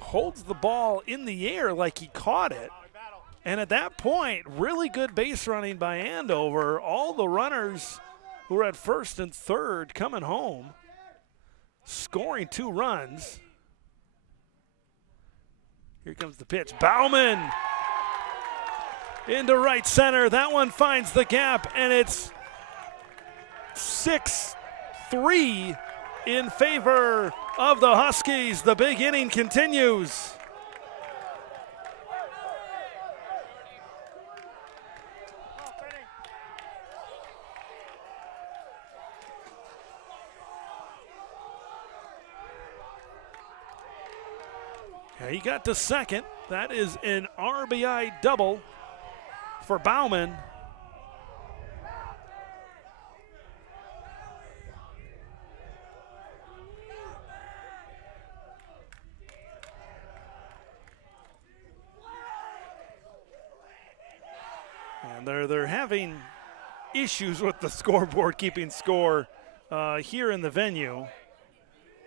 holds the ball in the air like he caught it. And at that point, really good base running by Andover. All the runners who were at first and third coming home, scoring 2 runs. Here comes the pitch. Bauman into right center. That one finds the gap, and it's 6-3 in favor of the Huskies. The big inning continues. He got to second. That is an RBI double for Bauman. And they're having issues with the scoreboard keeping score here in the venue,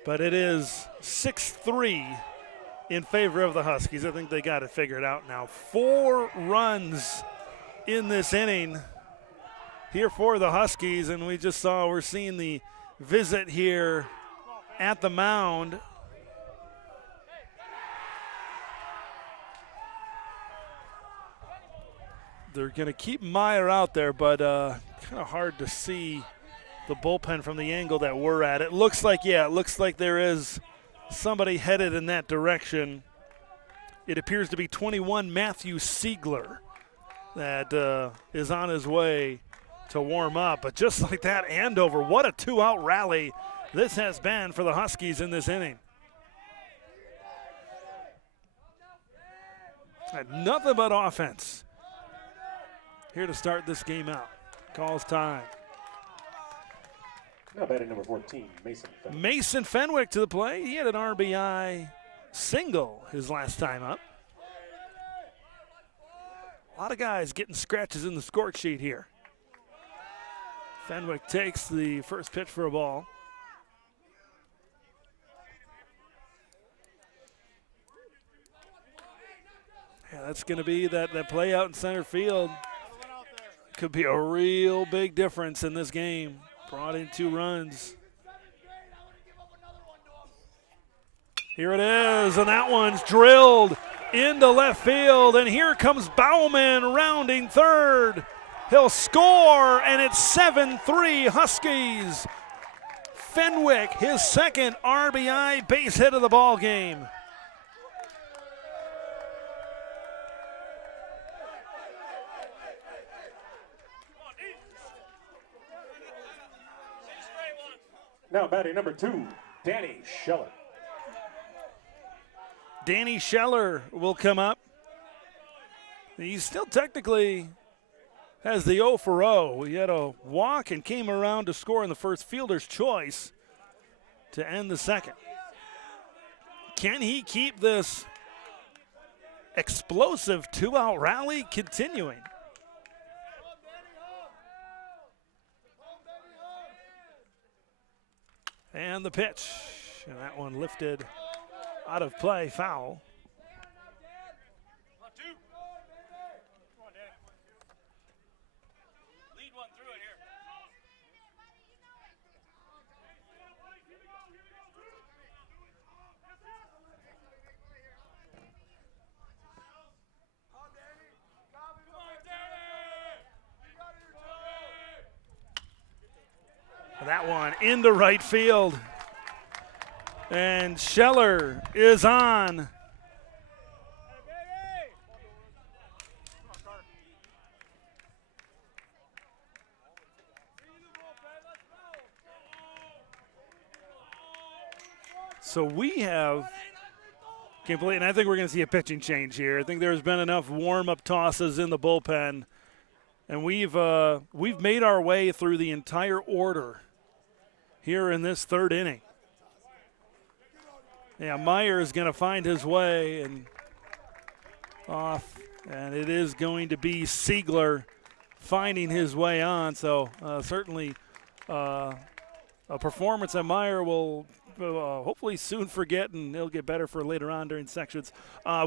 but it is 6-3 in favor of the Huskies. I think they got it figured out now. 4 runs in this inning here for the Huskies, and we're seeing the visit here at the mound. They're going to keep Meyer out there, but kind of hard to see the bullpen from the angle that we're at. It looks like there is somebody headed in that direction. It appears to be 21 Matthew Siegler that is on his way to warm up. But just like that, Andover, what a 2-out rally this has been for the Huskies in this inning. Had nothing but offense here to start this game out. Calls time. Now batting number 14, Mason Fenwick. Mason Fenwick to the plate. He had an RBI single his last time up. A lot of guys getting scratches in the score sheet here. Fenwick takes the first pitch for a ball. Yeah, that's going to be that play out in center field. Could be a real big difference in this game. Brought in 2 runs. Here it is, and that one's drilled into left field, and here comes Bauman rounding third. He'll score, and it's 7-3 Huskies. Fenwick, his second RBI base hit of the ball game. Now batting number 2, Danny Scheller. Danny Scheller will come up. He still technically has the 0 for 0. He had a walk and came around to score in the first, fielder's choice to end the second. Can he keep this explosive 2-out rally continuing? And the pitch, and that one lifted out of play, foul. That one into right field. And Scheller is on. So we have complete, and I think we're going to see a pitching change here. I think there's been enough warm-up tosses in the bullpen, and we've made our way through the entire order here in this third inning. Yeah, Meyer is going to find his way and off And it is going to be Siegler finding his way on. So certainly a performance that Meyer will hopefully soon forget, and he'll get better for later on during sections.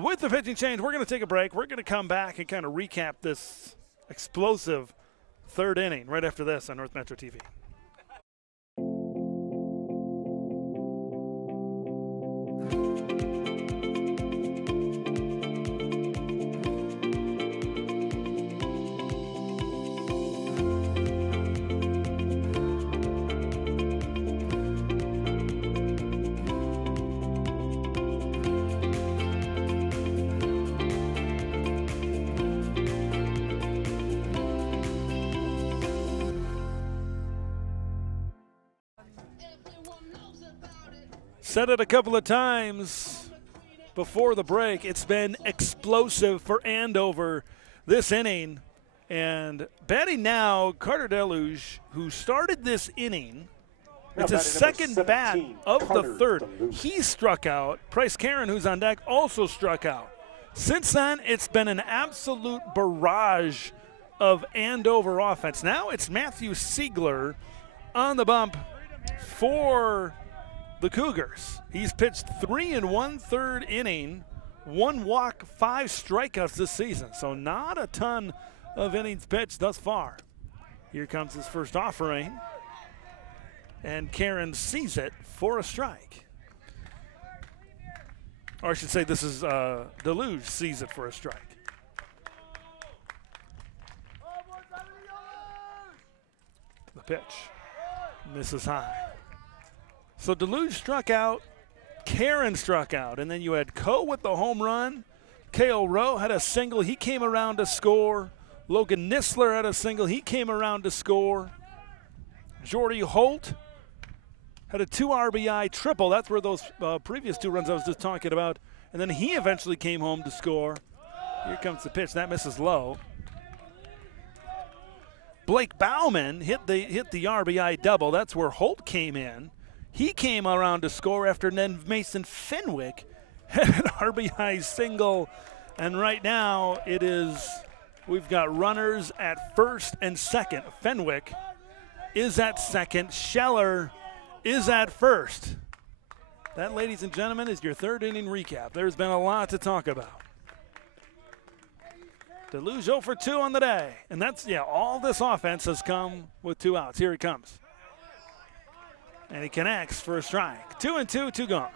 With the pitching change, we're going to take a break. We're going to come back and kind of recap this explosive third inning right after this on North Metro TV. Said it a couple of times before the break. It's been explosive for Andover this inning. And batting now, Carter Deluge, who started this inning. It's his second bat of the third. He struck out. Price Karen, who's on deck, also struck out. Since then, it's been an absolute barrage of Andover offense. Now it's Matthew Siegler on the bump for the Cougars. He's pitched 3 1/3 inning, 1 walk, 5 strikeouts this season. So not a ton of innings pitched thus far. Here comes his first offering. And Karen sees it for a strike. Or I should say this is Deluge sees it for a strike. The pitch misses high. So Deluge struck out, Karen struck out, and then you had Coe with the home run. K.O. Rowe had a single. He came around to score. Logan Nisler had a single. He came around to score. Jordy Holt had a 2 RBI triple. That's where those previous 2 runs I was just talking about. And then he eventually came home to score. Here comes the pitch. That misses low. Blake Bauman hit the RBI double. That's where Holt came in. He came around to score after then Mason Fenwick had an RBI single. And right now we've got runners at first and second. Fenwick is at second. Scheller is at first. That, ladies and gentlemen, is your third inning recap. There's been a lot to talk about. Deluge 0 for 2 on the day. And that's, all this offense has come with 2 outs. Here it comes. And he connects for a strike. 2-2, 2 gone.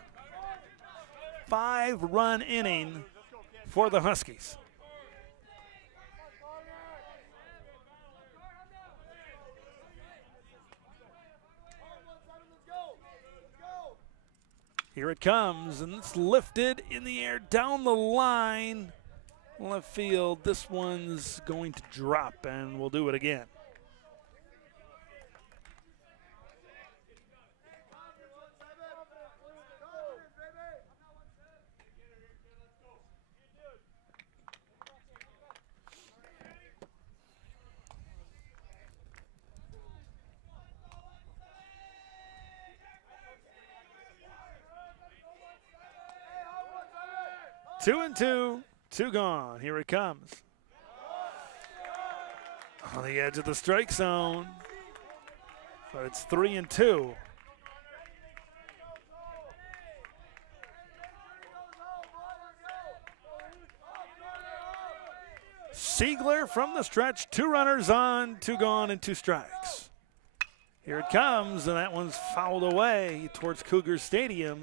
5-run inning for the Huskies. Here it comes, and it's lifted in the air down the line. Left field. This one's going to drop, and we'll do it again. Two and two gone. Here it comes. On the edge of the strike zone. But it's 3-2. Siegler from the stretch. 2 runners on, 2 gone, and 2 strikes. Here it comes, and that one's fouled away towards Cougar Stadium.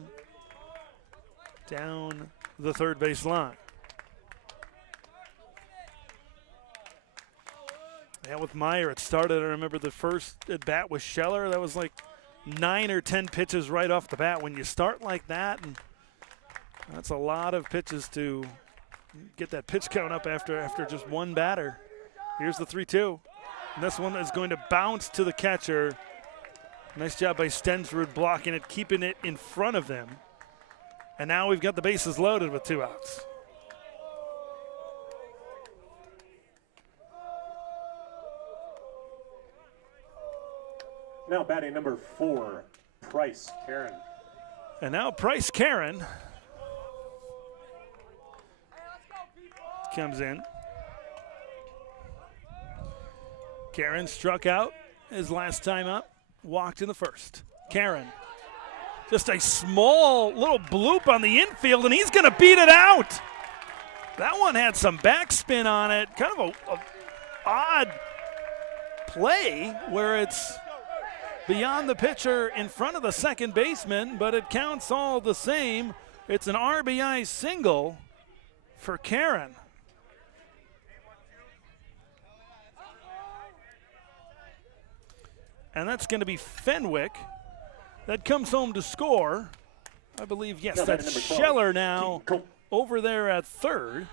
Down the third base line. Yeah, with Meyer, it started, I remember the first at bat with Scheller, that was like 9 or 10 pitches right off the bat. When you start like that, and that's a lot of pitches to get that pitch count up after just one batter. Here's the 3-2. And this one is going to bounce to the catcher. Nice job by Stensrud blocking it, keeping it in front of them. And now we've got the bases loaded with 2 outs. Now batting number 4, Price Karen. And now Price Karen comes in. Karen struck out his last time up, walked in the first. Karen, just a small little bloop on the infield, and he's going to beat it out. That one had some backspin on it, kind of a odd play where it's beyond the pitcher in front of the second baseman, but it counts all the same. It's an RBI single for Karen. And that's going to be Fenwick. That comes home to score. I believe, yes, that's Scheller now over there at third.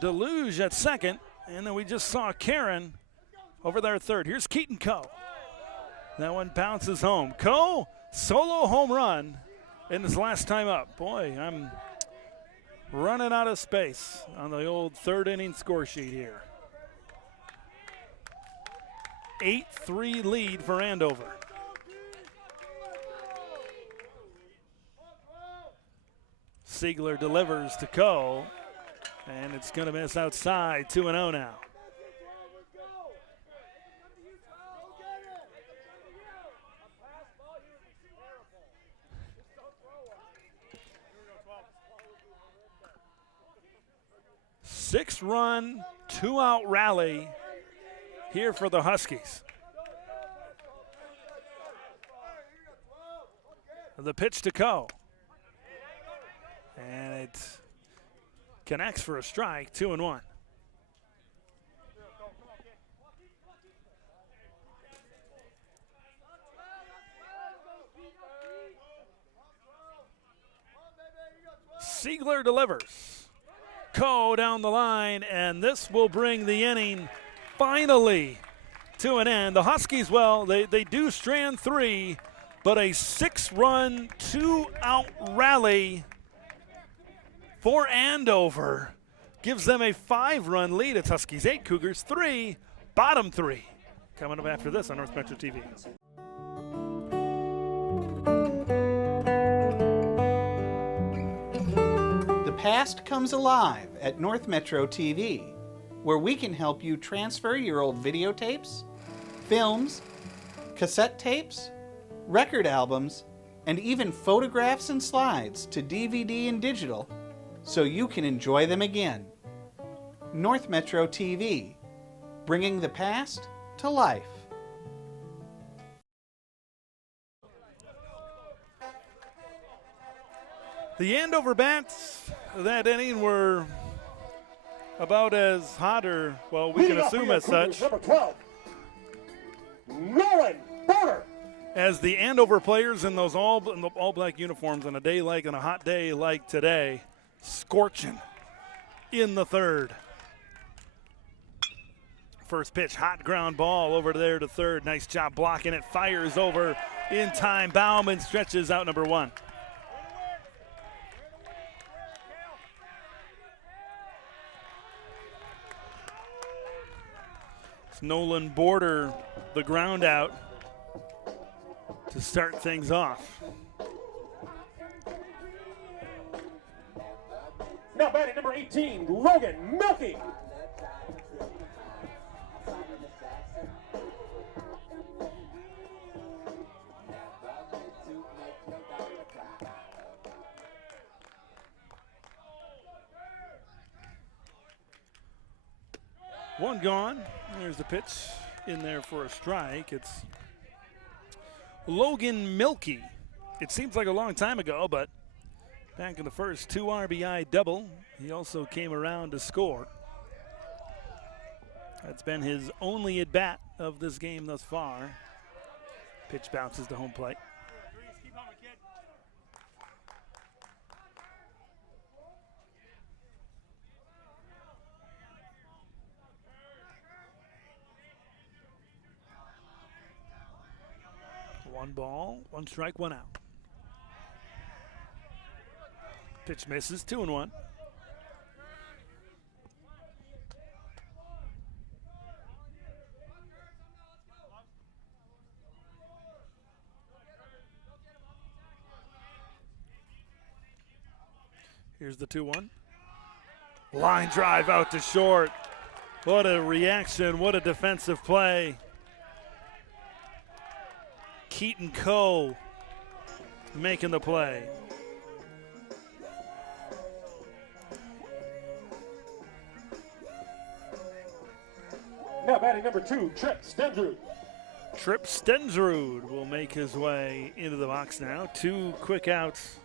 Deluge at second. And then we just saw Karen over there at third. Here's Keaton Coe. That one bounces home. Coe, solo home run in his last time up. Boy, I'm running out of space on the old third inning score sheet here. 8-3 lead for Andover. Siegler delivers to Coe, and it's going to miss outside. 2-0 now. Six-run, two-out rally here for the Huskies. The pitch to Coe. And it connects for a strike, 2-1. Siegler delivers. Coe down the line, and this will bring the inning finally to an end. The Huskies, well, they do strand three, but a six-run, two-out rally for Andover gives them a five-run lead. It's Huskies 8, Cougars 3, bottom three. Coming up after this on North Metro TV. The past comes alive at North Metro TV, where we can help you transfer your old videotapes, films, cassette tapes, record albums, and even photographs and slides to DVD and digital so you can enjoy them again. North Metro TV, bringing the past to life. The Andover Bats that inning were about as hot, or, well, we can assume as such, Number 12, Nolan Border. as the Andover players in those all black uniforms on a hot day like today, scorching in the third. First pitch, hot ground ball over there to third. Nice job blocking it. Fires over in time. Bauman stretches out number one. It's Nolan Border, the ground out to start things off. Now batting number 18, Logan Milky. One gone. There's the pitch in there for a strike. It's Logan Milky. It seems like a long time ago, but back in the first, 2 RBI double. He also came around to score. That's been his only at-bat of this game thus far. Pitch bounces to home plate. One ball, one strike, one out. Pitch misses, 2-1. Here's the 2-1. Line drive out to short. What a reaction, what a defensive play. Keaton Coe making the play. Now batting number 2, Trip Stendrud. Trip Stensrud will make his way into the box now. 2 quick outs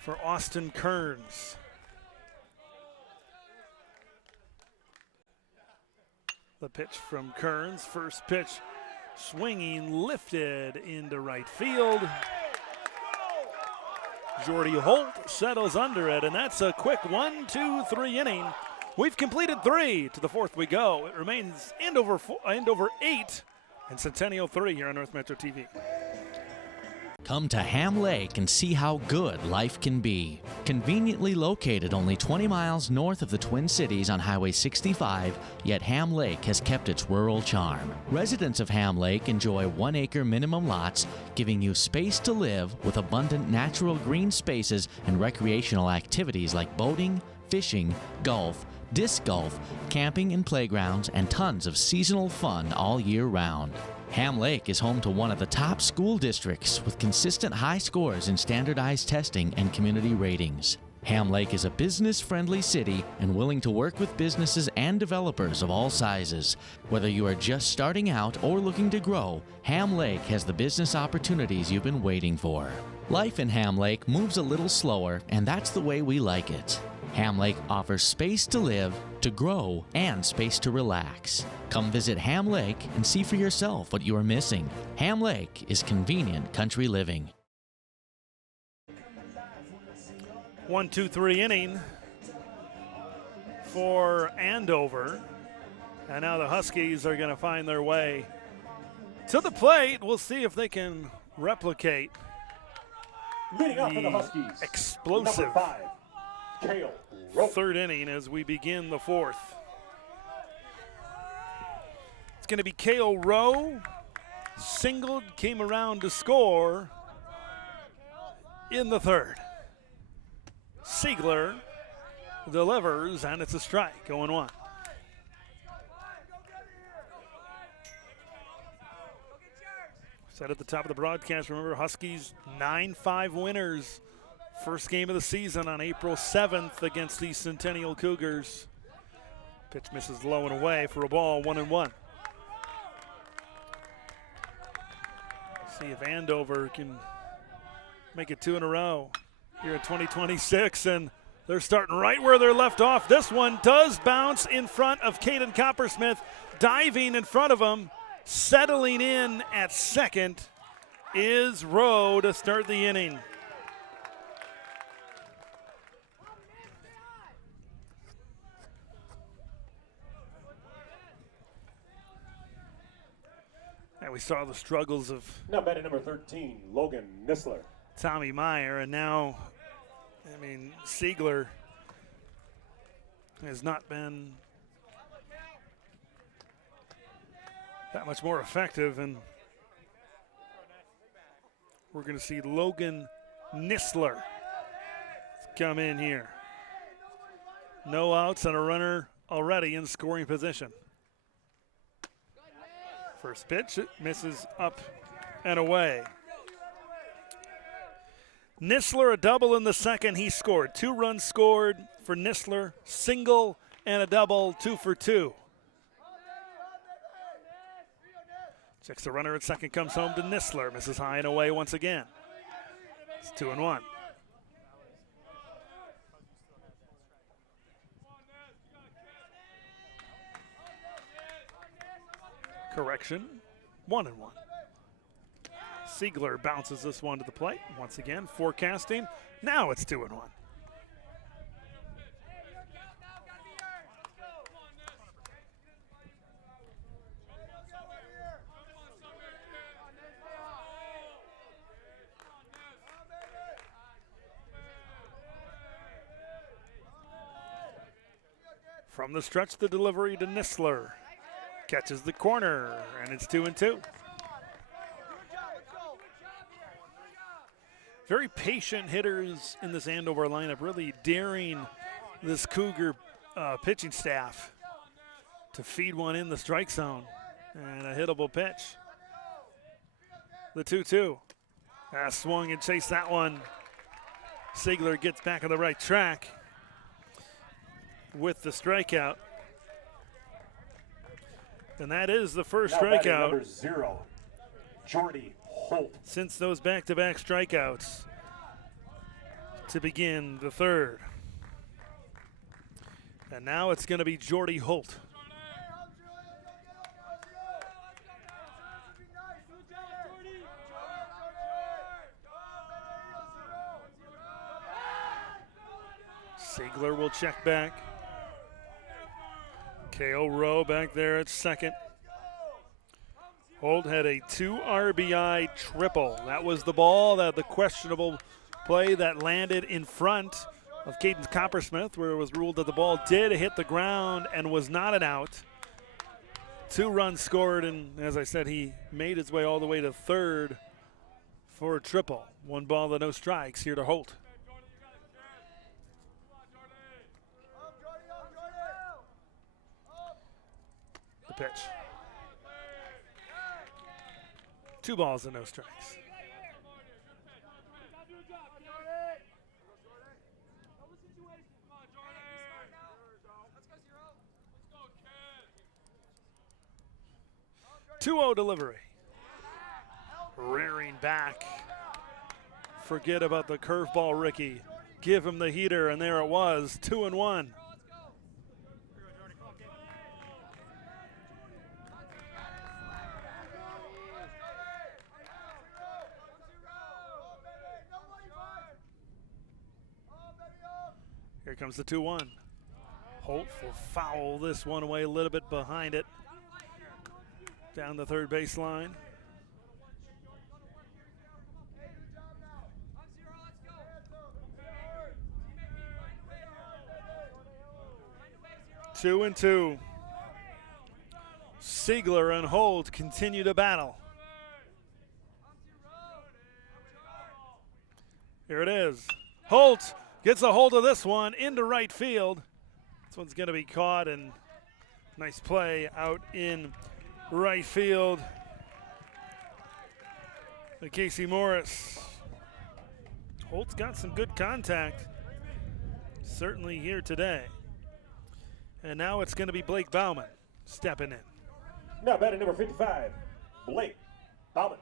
for Austin Kearns. The pitch from Kearns, first pitch swinging, lifted into right field. Jordy Holt settles under it, and that's a quick 1-2-3 inning. We've completed 3. To the 4th we go. It remains Andover 8 and Centennial 3 here on North Metro TV. Come to Ham Lake and see how good life can be. Conveniently located only 20 miles north of the Twin Cities on Highway 65, yet Ham Lake has kept its rural charm. Residents of Ham Lake enjoy 1-acre minimum lots, giving you space to live with abundant natural green spaces and recreational activities like boating, fishing, golf, disc golf, camping and playgrounds, and tons of seasonal fun all year round. Ham Lake is home to one of the top school districts with consistent high scores in standardized testing and community ratings. Ham Lake is a business-friendly city and willing to work with businesses and developers of all sizes. Whether you are just starting out or looking to grow, Ham Lake has the business opportunities you've been waiting for. Life in Ham Lake moves a little slower, and that's the way we like it. Ham Lake offers space to live, to grow, and space to relax. Come visit Ham Lake and see for yourself what you are missing. Ham Lake is convenient country living. 1-2-3 inning for Andover. And now the Huskies are going to find their way to the plate. We'll see if they can replicate the explosive third inning as we begin the 4th. It's going to be Cale Rowe. Singled, came around to score in the 3rd. Siegler delivers, and it's a strike, 0-1. Said at the top of the broadcast, remember, Huskies 9-5 winners. First game of the season on April 7th against the Centennial Cougars. Pitch misses low and away for a ball, 1-1. See if Andover can make it 2 in a row here in 2026, and they're starting right where they're left off. This one does bounce in front of Caden Coppersmith, diving in front of him. Settling in at second is Rowe to start the inning. And we saw the struggles of now batting number 13, Logan Nisler. Tommy Meyer, and now, Siegler has not been that much more effective, and we're going to see Logan Nisler come in here. No outs and a runner already in scoring position. First pitch, it misses up and away. Nisler a double in the second. He scored. 2 runs scored for Nisler, single and a double, 2 for 2. Checks the runner at second, comes home to Nisler, misses high and away once again. It's 2-1. Correction, 1-1. Siegler bounces this one to the plate. Once again, forecasting. Now it's 2-1. From the stretch, the delivery to Nisler. Catches the corner, and it's 2-2. Very patient hitters in this Andover lineup, really daring this Cougar pitching staff to feed one in the strike zone. And a hittable pitch. The 2-2. Swung and chased that one. Siegler gets back on the right track with the strikeout. And that is the first strikeout. Number 0, Jordy Holt. Since those back-to-back strikeouts to begin the third. And now it's going to be Jordy Holt. Siegler will check back. K.O. Rowe back there at second. Holt had a 2 RBI triple. That was the ball, the questionable play that landed in front of Caden Coppersmith, where it was ruled that the ball did hit the ground and was not an out. 2 runs scored, and as I said, he made his way all the way to third for a triple. 1 ball to no strikes here to Holt. The pitch. 2 balls and no strikes. Two-0 delivery. Rearing back. Forget about the curveball, Ricky. Give him the heater, and there it was. 2-1. Here comes the 2-1. Holt will foul this one away a little bit behind it. Down the third baseline. Two and two. Siegler and Holt continue to battle. Here it is. Holt gets a hold of this one into right field. This one's going to be caught, and nice play out in right field. To Casey Morris. Holt's got some good contact, certainly here today. And now it's going to be Blake Bauman stepping in. Now batting number 55, Blake Bauman.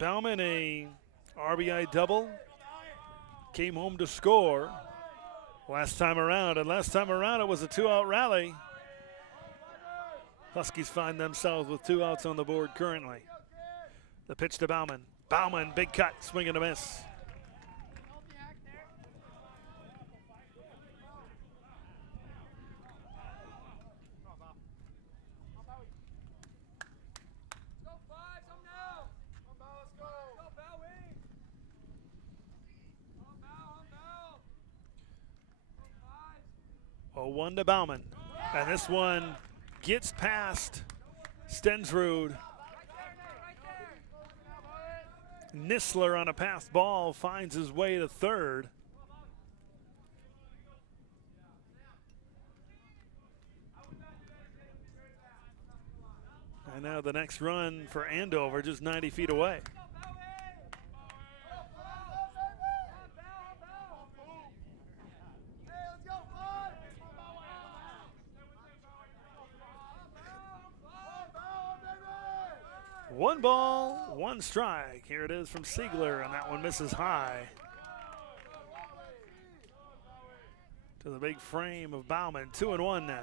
Bauman, a RBI double, came home to score last time around, and last time around it was a 2-out rally. Huskies find themselves with 2 outs on the board currently. The pitch to Bauman. Bauman, big cut, swing and a miss. Oh, 1 to Bauman. And this one gets past Stensrud. Nisler on a passed ball finds his way to third. And now the next run for Andover, just 90 feet away. One ball, 1 strike. Here it is from Siegler, and that one misses high. To the big frame of Bauman. 2-1 now.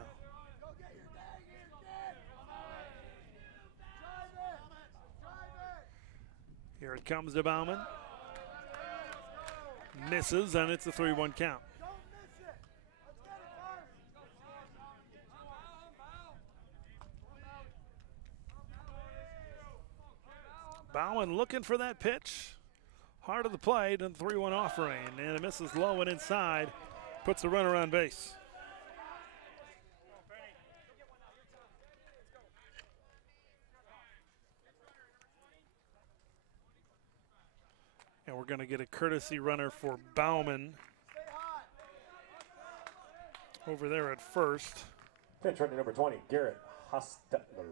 Here it comes to Bauman. Misses, and it's a 3-1 count. Bauman looking for that pitch. Hard of the plate, and 3-1 offering. And it misses low and inside. Puts the runner on base. And we're going to get a courtesy runner for Bauman over there at first. Pinch running number 20, Garrett Hostetler.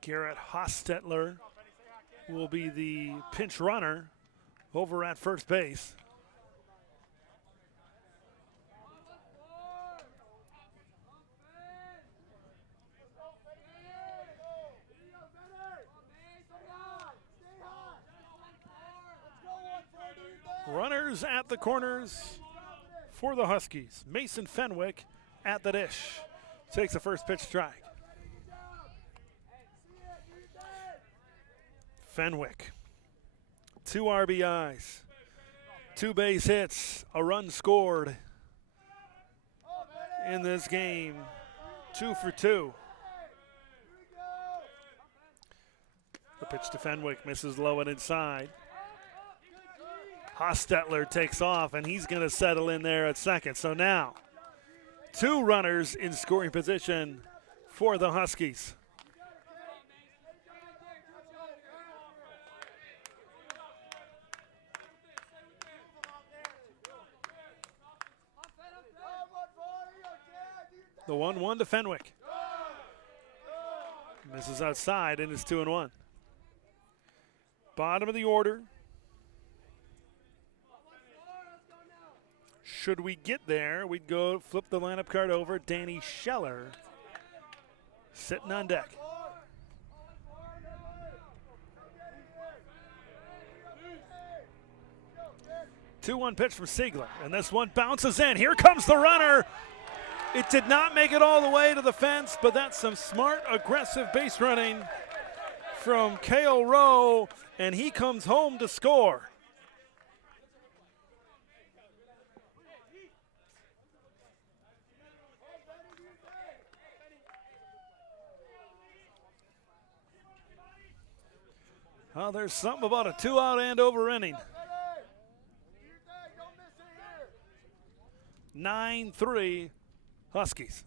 Garrett Hostetler will be the pinch runner over at first base. Runners at the corners for the Huskies. Mason Fenwick at the dish. Takes the first pitch strike. Fenwick, 2 RBIs, 2 base hits, a run scored in this game, 2 for 2. The pitch to Fenwick misses low and inside. Hostetler takes off, and he's going to settle in there at second. So now, 2 runners in scoring position for the Huskies. The 1-1 to Fenwick. Misses outside, and it's 2-1. Bottom of the order. Should we get there, we'd go flip the lineup card over. Danny Scheller sitting on deck. Two-one pitch from Siegler, and this one bounces in. Here comes the runner. It did not make it all the way to the fence, but that's some smart, aggressive base running from Cale Rowe, and he comes home to score. Well, there's something about a 2-out Andover inning. 9-3 Huskies.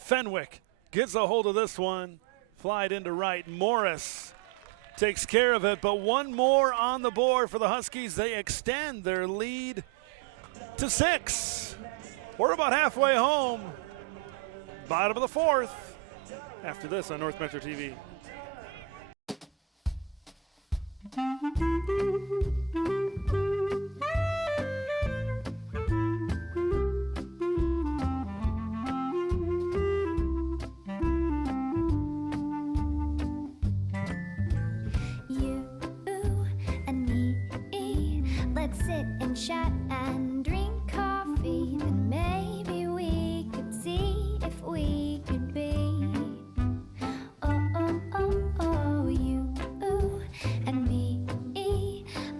Fenwick gets a hold of this one, flied into right. Morris takes care of it, but one more on the board for the Huskies. They extend their lead to 6. We're about halfway home. Bottom of the 4th. After this on North Metro TV. Let's sit and chat and drink coffee, and maybe we could see if we could be. Oh, oh, oh, oh, you and me.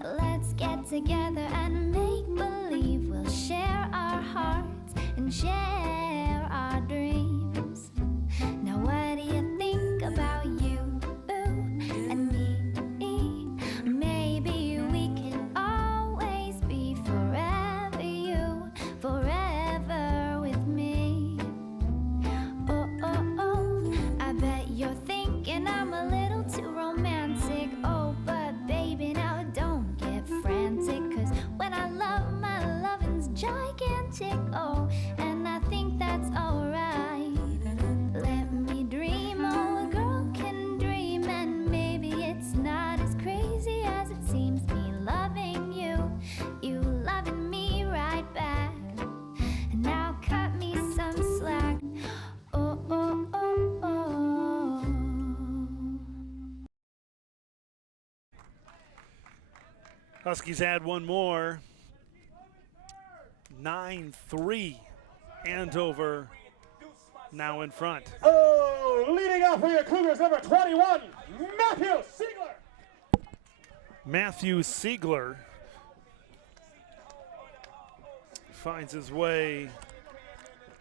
Let's get together and make believe we'll share our hearts and share our dreams. Now what do you think about you and me? Maybe we can always be forever you, forever with me. Oh, oh, oh, I bet you're thinking I'm a little too romantic. Oh, but baby, now don't get frantic, 'cause when I love, my loving's gigantic. Oh, and I think that's alright. Let me dream, oh, a girl can dream, and maybe it's not as crazy as it seems. Me loving you, you loving me right back. And now cut me some slack. Oh, oh, oh, oh. Huskies add one more. 9-3. Andover now in front. Oh, leading off for your Cougars, number 21, Matthew Siegler. Matthew Siegler finds his way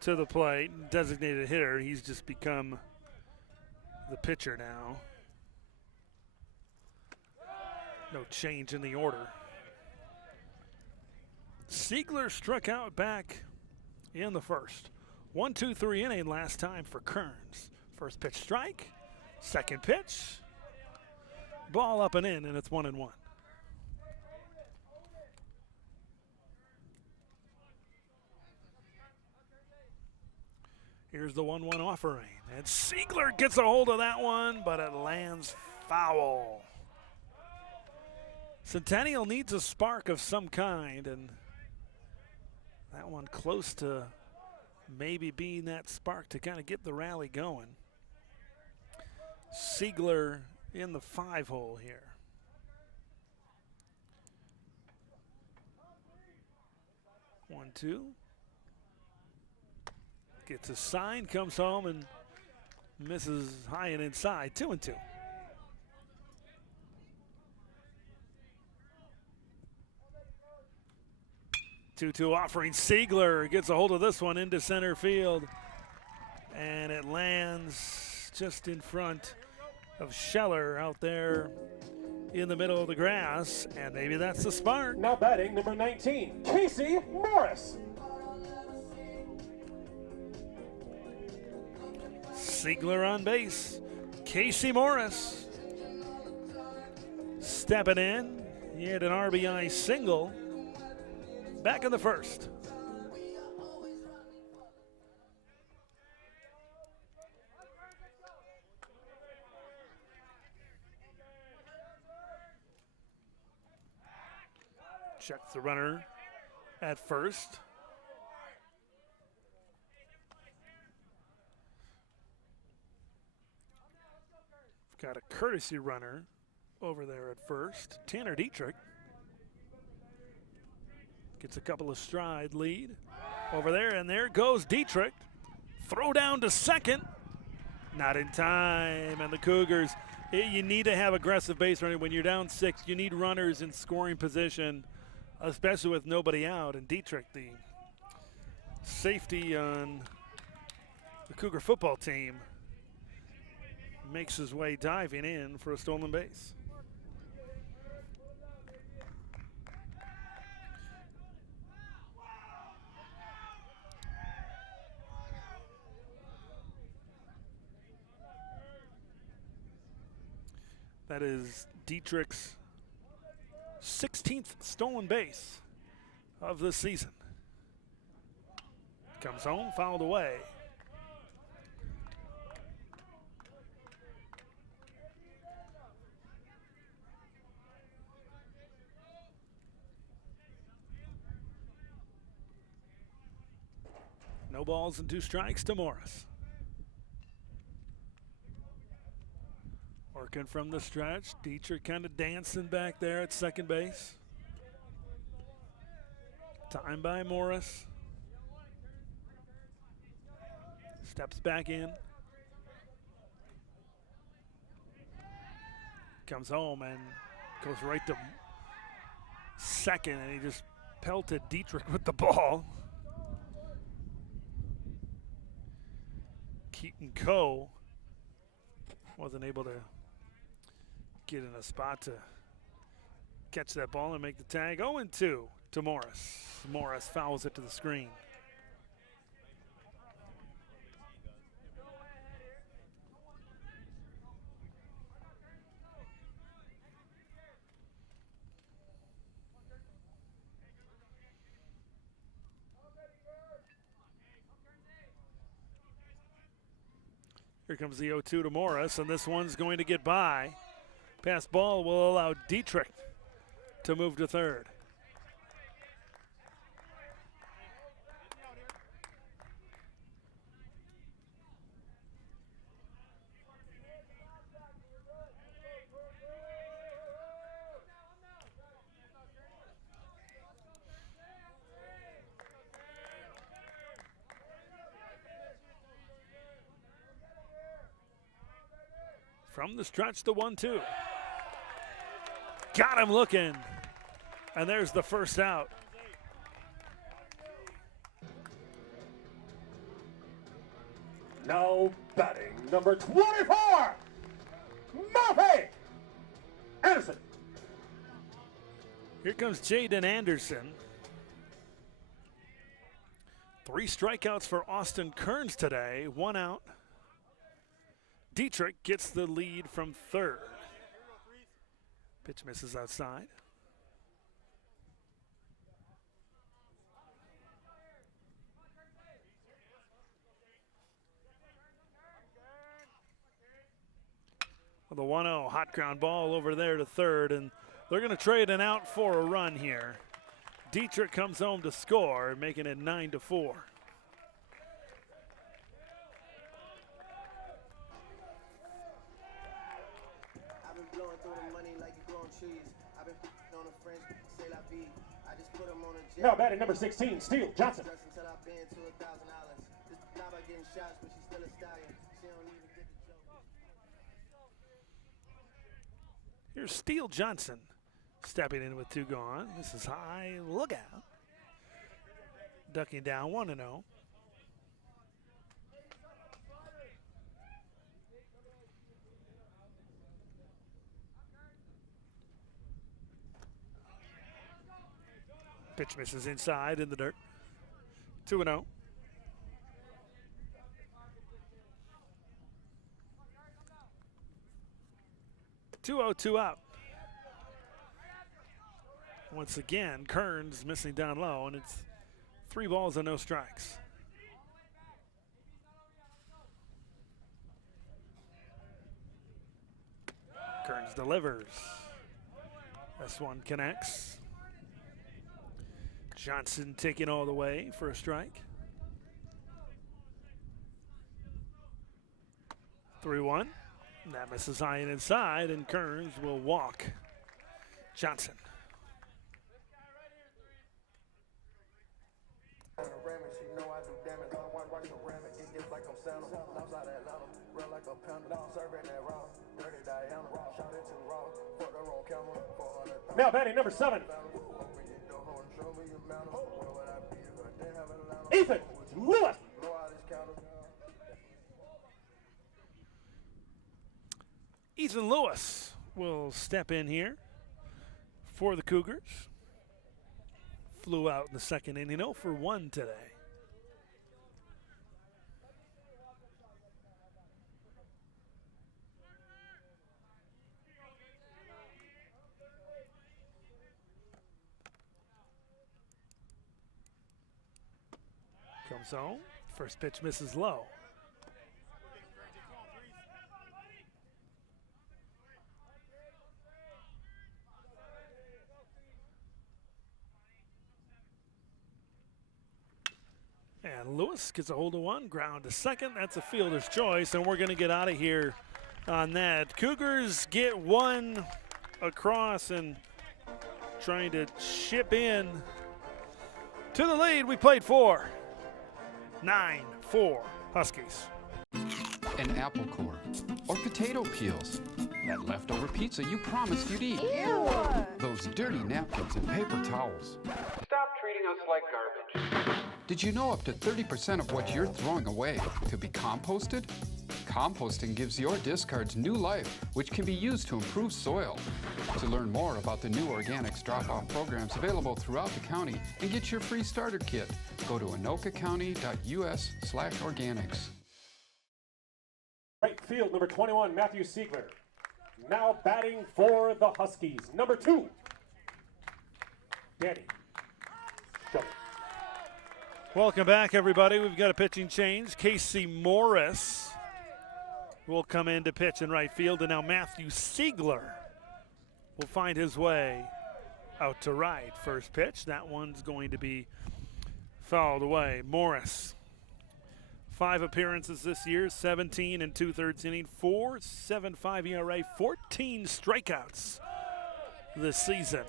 to the plate. Designated hitter. He's just become the pitcher now. No change in the order. Siegler struck out back in the first. 1-2-3 inning last time for Kearns. First pitch strike, Second pitch. Ball up and in, and it's 1-1. Here's the 1-1 offering. And Siegler gets a hold of that one, but it lands foul. Centennial needs a spark of some kind, and that one close to maybe being that spark to kind of get the rally going. Siegler in the 5-hole here. 1-2. Gets a sign, comes home, and misses high and inside. 2-2. 2-2 offering. Siegler gets a hold of this one into center field, and it lands just in front of Scheller out there in the middle of the grass, and maybe that's the spark. Now batting, number 19, Casey Morris. Siegler on base. Casey Morris stepping in. He had an RBI single back in the first. Checks the runner at first. Got a courtesy runner over there at first. Tanner Dietrich gets a couple of stride lead over there, and there goes Dietrich. Throw down to second. Not in time, and the Cougars, you need to have aggressive base running. When you're down 6, you need runners in scoring position, especially with nobody out. And Dietrich, the safety on the Cougar football team, makes his way diving in for a stolen base. That is Dietrich's 16th stolen base of the season. Comes home, fouled away. No balls and 2 strikes to Morris. Working from the stretch. Dietrich kind of dancing back there at second base. Time by Morris. Steps back in. Comes home and goes right to second, and he just pelted Dietrich with the ball. Keaton Coe wasn't able to get in a spot to catch that ball and make the tag. 0-2 to Morris. Morris fouls it to the screen. Here comes the 0-2 to Morris, and this one's going to get by. Pass ball will allow Dietrich to move to third. From the stretch, the 1-2. Got him looking. And there's the first out. Now batting, number 24, Mafe Anderson. Here comes Jaden Anderson. 3 strikeouts for Austin Kearns today, 1 out. Dietrich gets the lead from third. Pitch misses outside. The 1-0 hot ground ball over there to third, and they're going to trade an out for a run here. Dietrich comes home to score, making it 9-4. I've been blowing through the money like you growing trees. I've been on a French, say la vie. I just put him on a jet. Now batting number 16, Steele Johnson. Until I've been to $1,000. Just not by getting shots, but she's still a stallion. She don't even get the joke. Here's Steele Johnson stepping in with 2 gone. This is high, look out. Ducking down 1-0. Pitch misses inside in the dirt. 2-0. 2-0, 2 out. Once again, Kearns missing down low, and it's 3 balls and no strikes. Kearns delivers. This one connects. Johnson taking all the way for a strike. 3-1. That misses high and inside, and Kearns will walk Johnson. Now batting number 7, Ethan Lewis. Ethan Lewis will step in here for the Cougars. Flew out in the second inning, 0 for 1 today. Comes home. First pitch misses low. And Lewis gets a hold of 1, ground to second. That's a fielder's choice, and we're going to get out of here on that. Cougars get 1 across and trying to chip in to the lead. We played 4. 9-4 Huskies. An apple core or potato peels. That leftover pizza you promised you'd eat. Ew. Those dirty napkins and paper towels. Stop treating us like garbage. Did you know up to 30% of what you're throwing away could be composted? Composting gives your discards new life, which can be used to improve soil. To learn more about the new organics drop-off programs available throughout the county and get your free starter kit, go to anokacounty.us/organics. Right field, number 21, Matthew Siegler. Now batting for the Huskies, number 2, Danny Schultz. Welcome back, everybody. We've got a pitching change. Casey Morris will come in to pitch in right field, and now Matthew Siegler will find his way out to right. First pitch, that one's going to be fouled away. Morris, 5 appearances this year, 17 and 2/3 inning, 4.75 ERA, 14 strikeouts this season.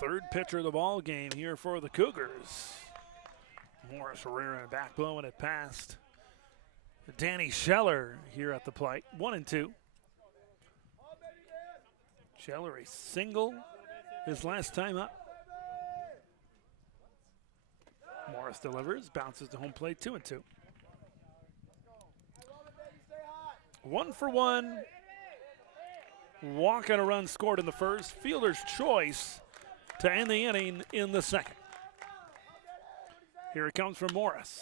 Third pitcher of the ball game here for the Cougars. Morris rearing back, blowing it past Danny Scheller here at the plate. 1-2. Scheller a single his last time up. Morris delivers, bounces to home plate. 2-2. 1 for 1. Walk and a run scored in the first. Fielder's choice to end the inning in the second. Here it comes from Morris.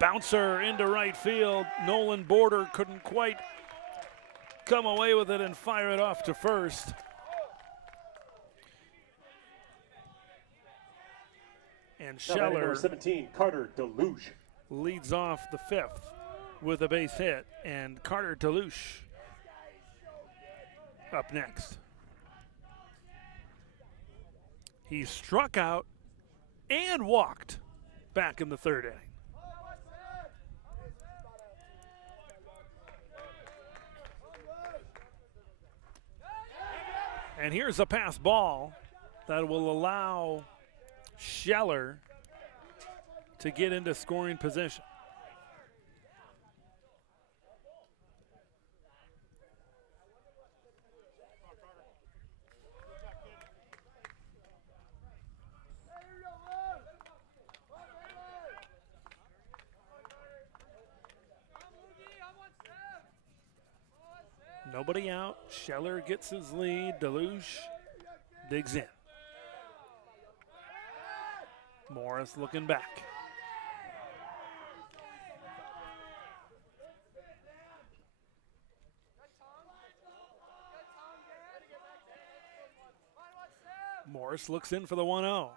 Bouncer into right field. Nolan Border couldn't quite come away with it and fire it off to first. And Now batting number Scheller 17, Carter Deluge, leads off the fifth with a base hit, and Carter Deluge up next. He struck out and walked back in the third inning. And here's a pass ball that will allow Scheller to get into scoring position. Nobody out. Scheller gets his lead. Deluge digs in. Morris looking back. Morris looks in for the 1-0.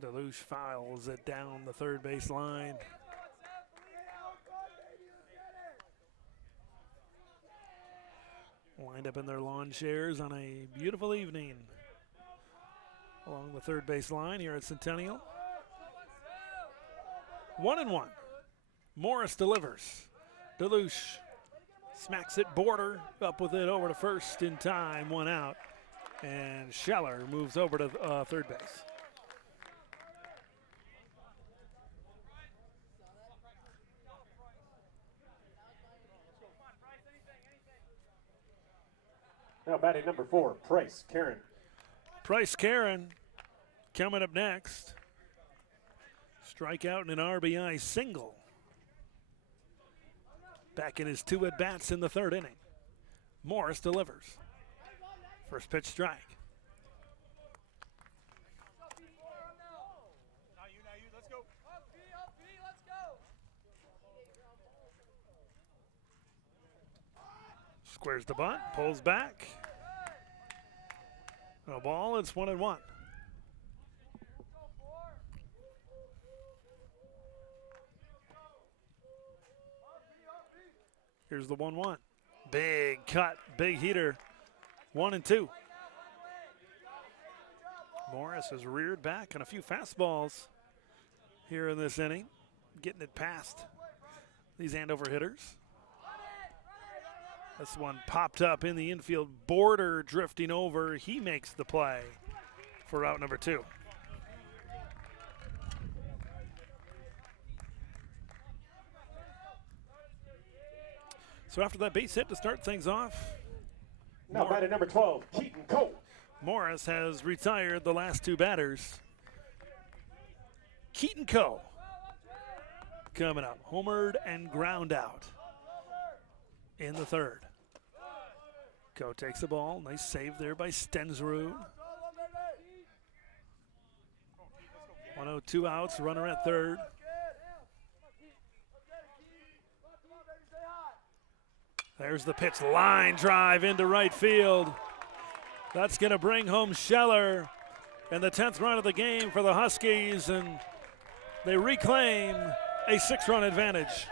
Deluge fouls it down the third base line. Lined up in their lawn chairs on a beautiful evening along the third base line here at Centennial. 1-1. Morris delivers. Deluge smacks it Border up with it over to first in time, 1 out. And Scheller moves over to third base. now batting number 4, Price Karen. Price Karen coming up next. Strikeout and an RBI single. Back in his 2 at-bats in the third inning. Morris delivers. First pitch strike. Squares the bunt, pulls back. No ball, it's 1-1. Here's the 1-1. Big cut, big heater. 1-2. Morris has reared back on a few fastballs here in this inning, getting it past these Andover hitters. This one popped up in the infield, Border drifting over. He makes the play for out number 2. So after that base hit to start things off, Now batting number 12, Keaton Cole. Morris has retired the last 2 batters. Keaton Coe coming up, homered and ground out in the third. Coe takes the ball, nice save there by Stensrud. 1-0, 2 outs, runner at third. There's the pitch, line drive into right field. That's going to bring home Scheller and the 10th run of the game for the Huskies, and they reclaim a 6-run advantage.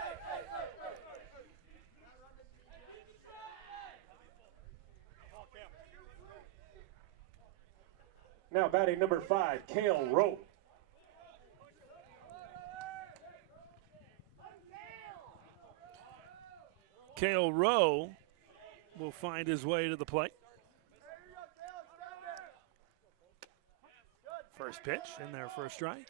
Now batting number 5, Cale Rowe. Cale Rowe will find his way to the plate. First pitch in there for a strike.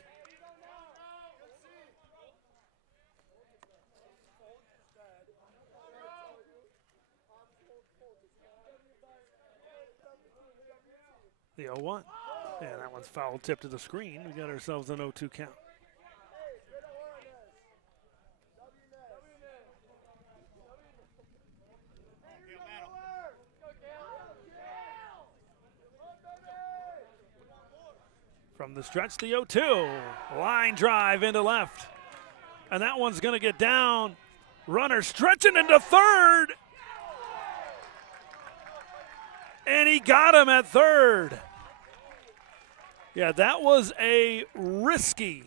The 0-1. Yeah, that one's foul tip to the screen. We got ourselves an 0-2 count. From the stretch, the 0-2. Line drive into left. And that one's going to get down. Runner stretching into third. And he got him at third. Yeah, that was a risky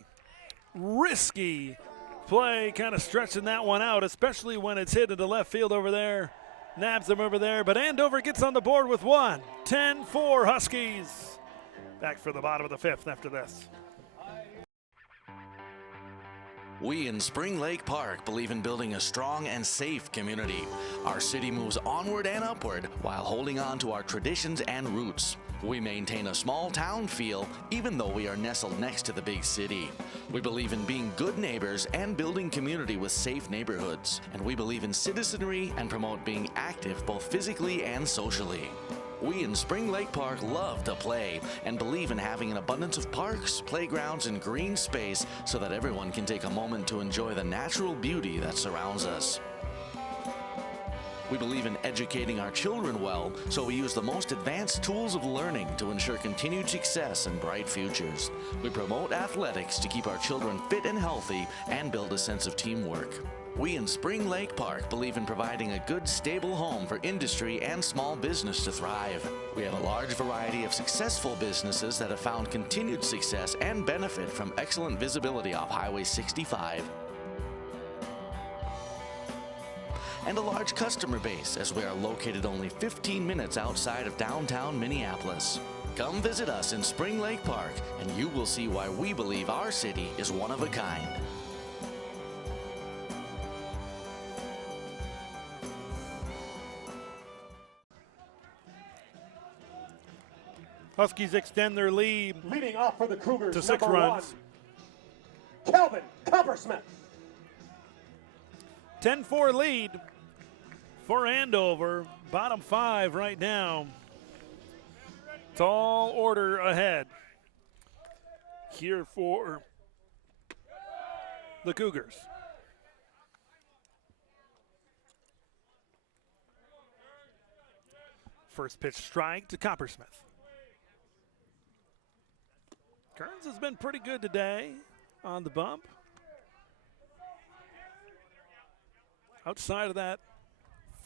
play, kind of stretching that one out, especially when it's hit into left field over there. Nabs him over there, but Andover gets on the board with one. 10-4 Huskies. Back for the bottom of the fifth after this. We in Spring Lake Park believe in building a strong and safe community. Our city moves onward and upward while holding on to our traditions and roots. We maintain a small town feel even though we are nestled next to the big city. We believe in being good neighbors and building community with safe neighborhoods. And we believe in citizenry and promote being active both physically and socially. We in Spring Lake Park love to play and believe in having an abundance of parks, playgrounds, and green space so that everyone can take a moment to enjoy the natural beauty that surrounds us. We believe in educating our children well, so we use the most advanced tools of learning to ensure continued success and bright futures. We promote athletics to keep our children fit and healthy and build a sense of teamwork. We in Spring Lake Park believe in providing a good, stable home for industry and small business to thrive. We have a large variety of successful businesses that have found continued success and benefit from excellent visibility off Highway 65. And a large customer base, as we are located only 15 minutes outside of downtown Minneapolis. Come visit us in Spring Lake Park, and you will see why we believe our city is one of a kind. Huskies extend their lead. Leading off for the Cougars, to 6 number runs. 1, Calvin Coppersmith. 10-4 lead for Andover. Bottom 5 right now. Tall order ahead here for the Cougars. First pitch strike to Coppersmith. Kearns has been pretty good today on the bump. Outside of that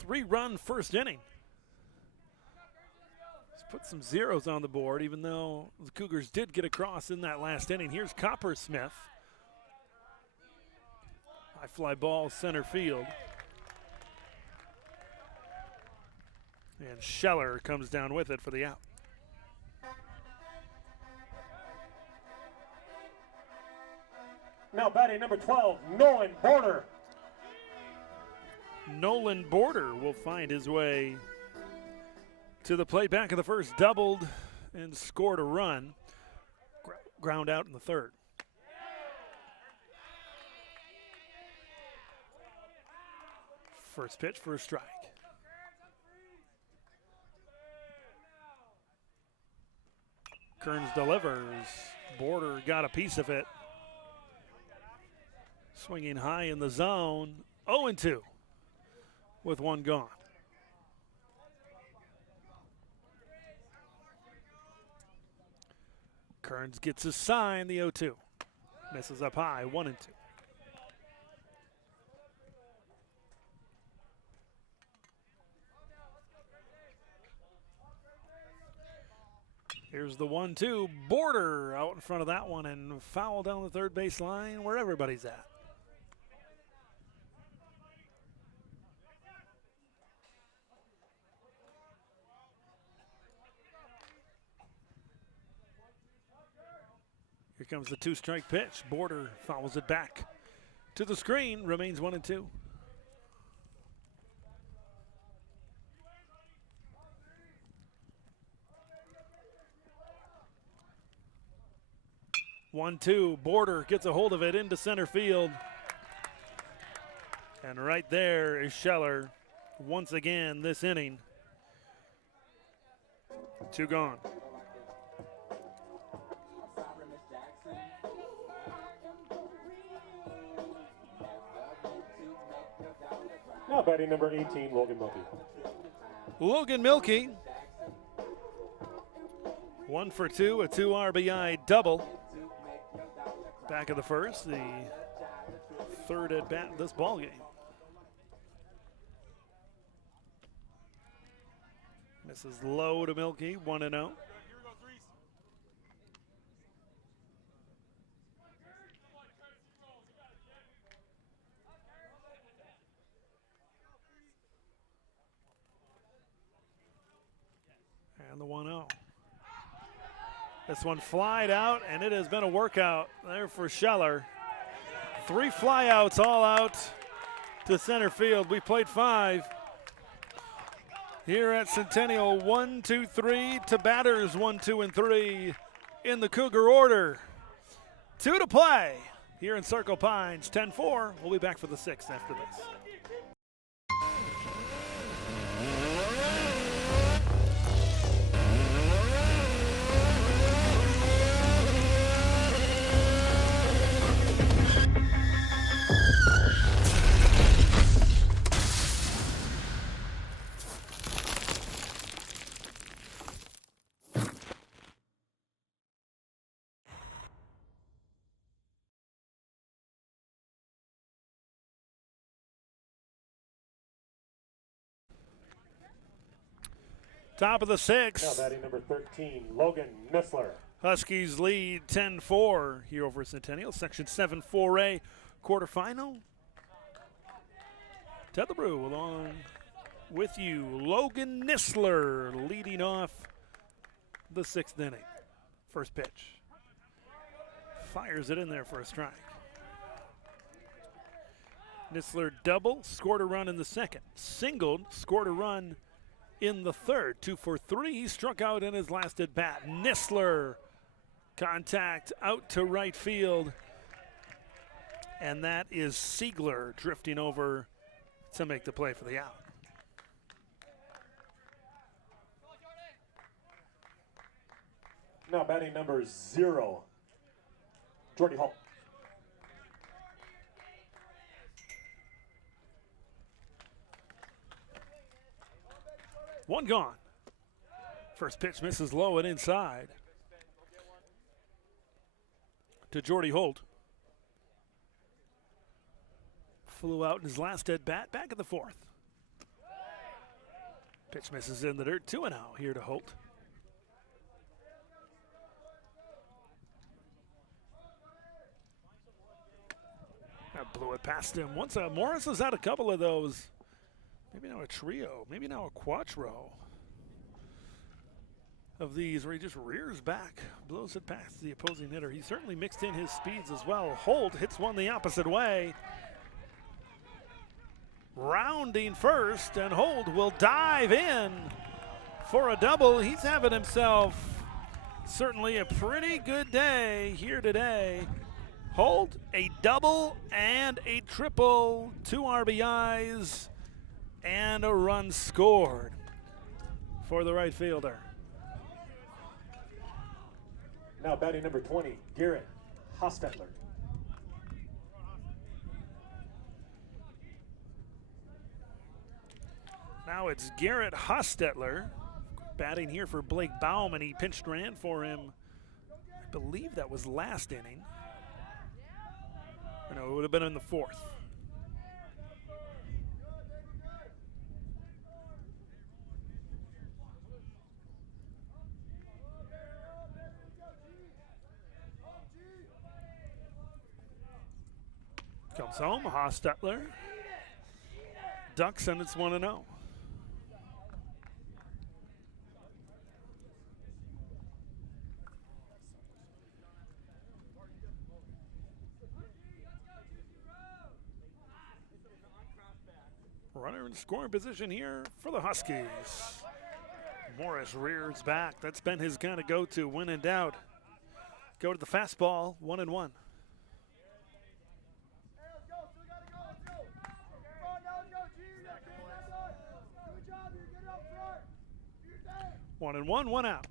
3-run first inning. He's put some zeros on the board, even though the Cougars did get across in that last inning. Here's Coppersmith. High fly ball center field. And Scheller comes down with it for the out. Now batting number 12, Nolan Border. Nolan Border will find his way to the plate. Back of the first, doubled and scored a run. Ground out in the third. First pitch for a strike. Kearns delivers. Border got a piece of it. Swinging high in the zone. 0-2 with one gone. Kearns gets his sign, the 0-2. Misses up high, 1-2. Here's the 1-2. Border out in front of that one and foul down the third base line where everybody's at. Here comes the 2-strike pitch. Border fouls it back to the screen. Remains 1-2. Border gets a hold of it into center field. And right there is Scheller once again this inning. 2 gone. Now batting number 18, Logan Milkey. Logan Milkey 1 for 2, a 2 RBI double. Back of the first, the third at bat this ball game. Misses low to Milky, 1-0. And the 1-0. This one flied out, and it has been a workout there for Scheller. 3 flyouts all out to center field. We played 5 here at Centennial. 1, 2, 3 to batters, 1, 2, and 3 in the Cougar order. 2 to play here in Circle Pines. 10-4. We'll be back for the 6th after this. Top of the 6th. Now batting number 13, Logan Missler. Huskies lead 10-4 here over Centennial. Section 7 4A quarterfinal. Ted LeBrew along with you. Logan Missler leading off the 6th inning. First pitch. Fires it in there for a strike. Missler doubled, scored a run in the second. Singled, scored a run in the third. 2 for 3. He struck out in his last at bat. Missler, contact out to right field. And that is Siegler drifting over to make the play for the out. Now batting number 0, Jordy Hall. One gone. First pitch misses low and inside to Jordy Holt. Flew out in his last at bat, back in the 4th. Pitch misses in the dirt, 2-0 here to Holt. That blew it past him. Once Morris has had a couple of those. Maybe now a trio, maybe now a quattro of these where he just rears back, blows it past the opposing hitter. He certainly mixed in his speeds as well. Holt hits one the opposite way. Rounding first, and Holt will dive in for a double. He's having himself certainly a pretty good day here today. Holt, a double and a triple, 2 RBIs. And a run scored for the right fielder. Now batting number 20, Garrett Hostetler. Now it's Garrett Hostetler batting here for Blake Bauman. He pinched ran for him. I believe that was last inning. Or no, it would have been in the 4th. Comes home, Hostetler. Ducks, and it's 1-0. Runner in scoring position here for the Huskies. Morris rears back. That's been his kind of go-to when in doubt. Go to the fastball, 1-1. One and one, 1 out.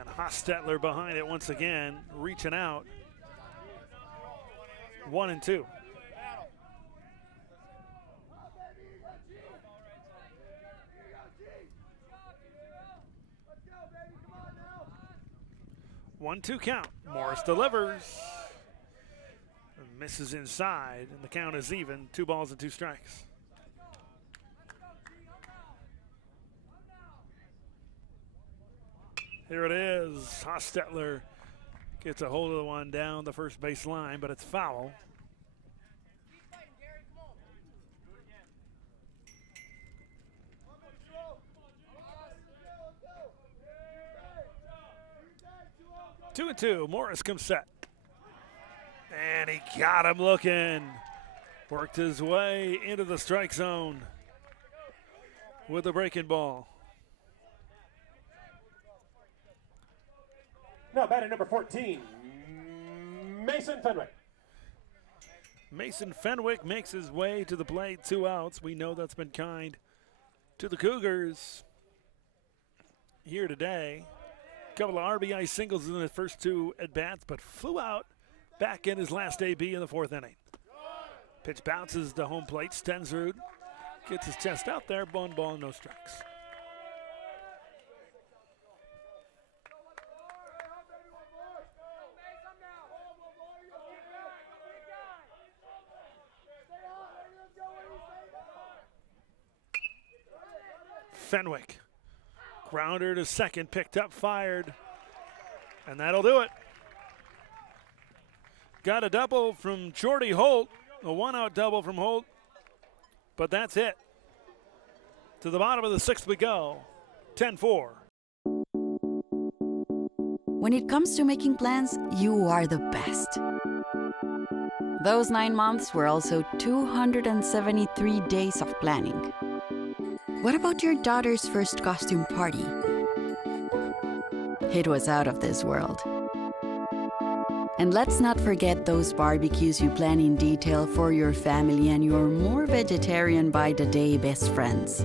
And Hostetler behind it once again, reaching out. 1-2. 1-2 count. Morris delivers. Misses inside, and the count is even. 2 balls and 2 strikes. Here it is. Hostetler gets a hold of the one down the first base line, but it's foul. Two and two. Morris comes set. And he got him looking. Worked his way into the strike zone with the breaking ball. Now batting number 14, Mason Fenwick. Mason Fenwick makes his way to the plate, 2 outs. We know that's been kind to the Cougars here today. A couple of RBI singles in the first 2 at-bats, but flew out back in his last AB in the 4th inning. Pitch bounces to home plate. Stensrud gets his chest out there. 1 ball, no strikes. Fenwick. Grounder to second, picked up, fired, and that'll do it. Got a double from Jordy Holt, a 1-out double from Holt, but that's it. To the bottom of the 6th we go, 10-4. When it comes to making plans, you are the best. Those 9 months were also 273 days of planning. What about your daughter's first costume party? It was out of this world. And let's not forget those barbecues you plan in detail for your family and your more vegetarian by the day best friends.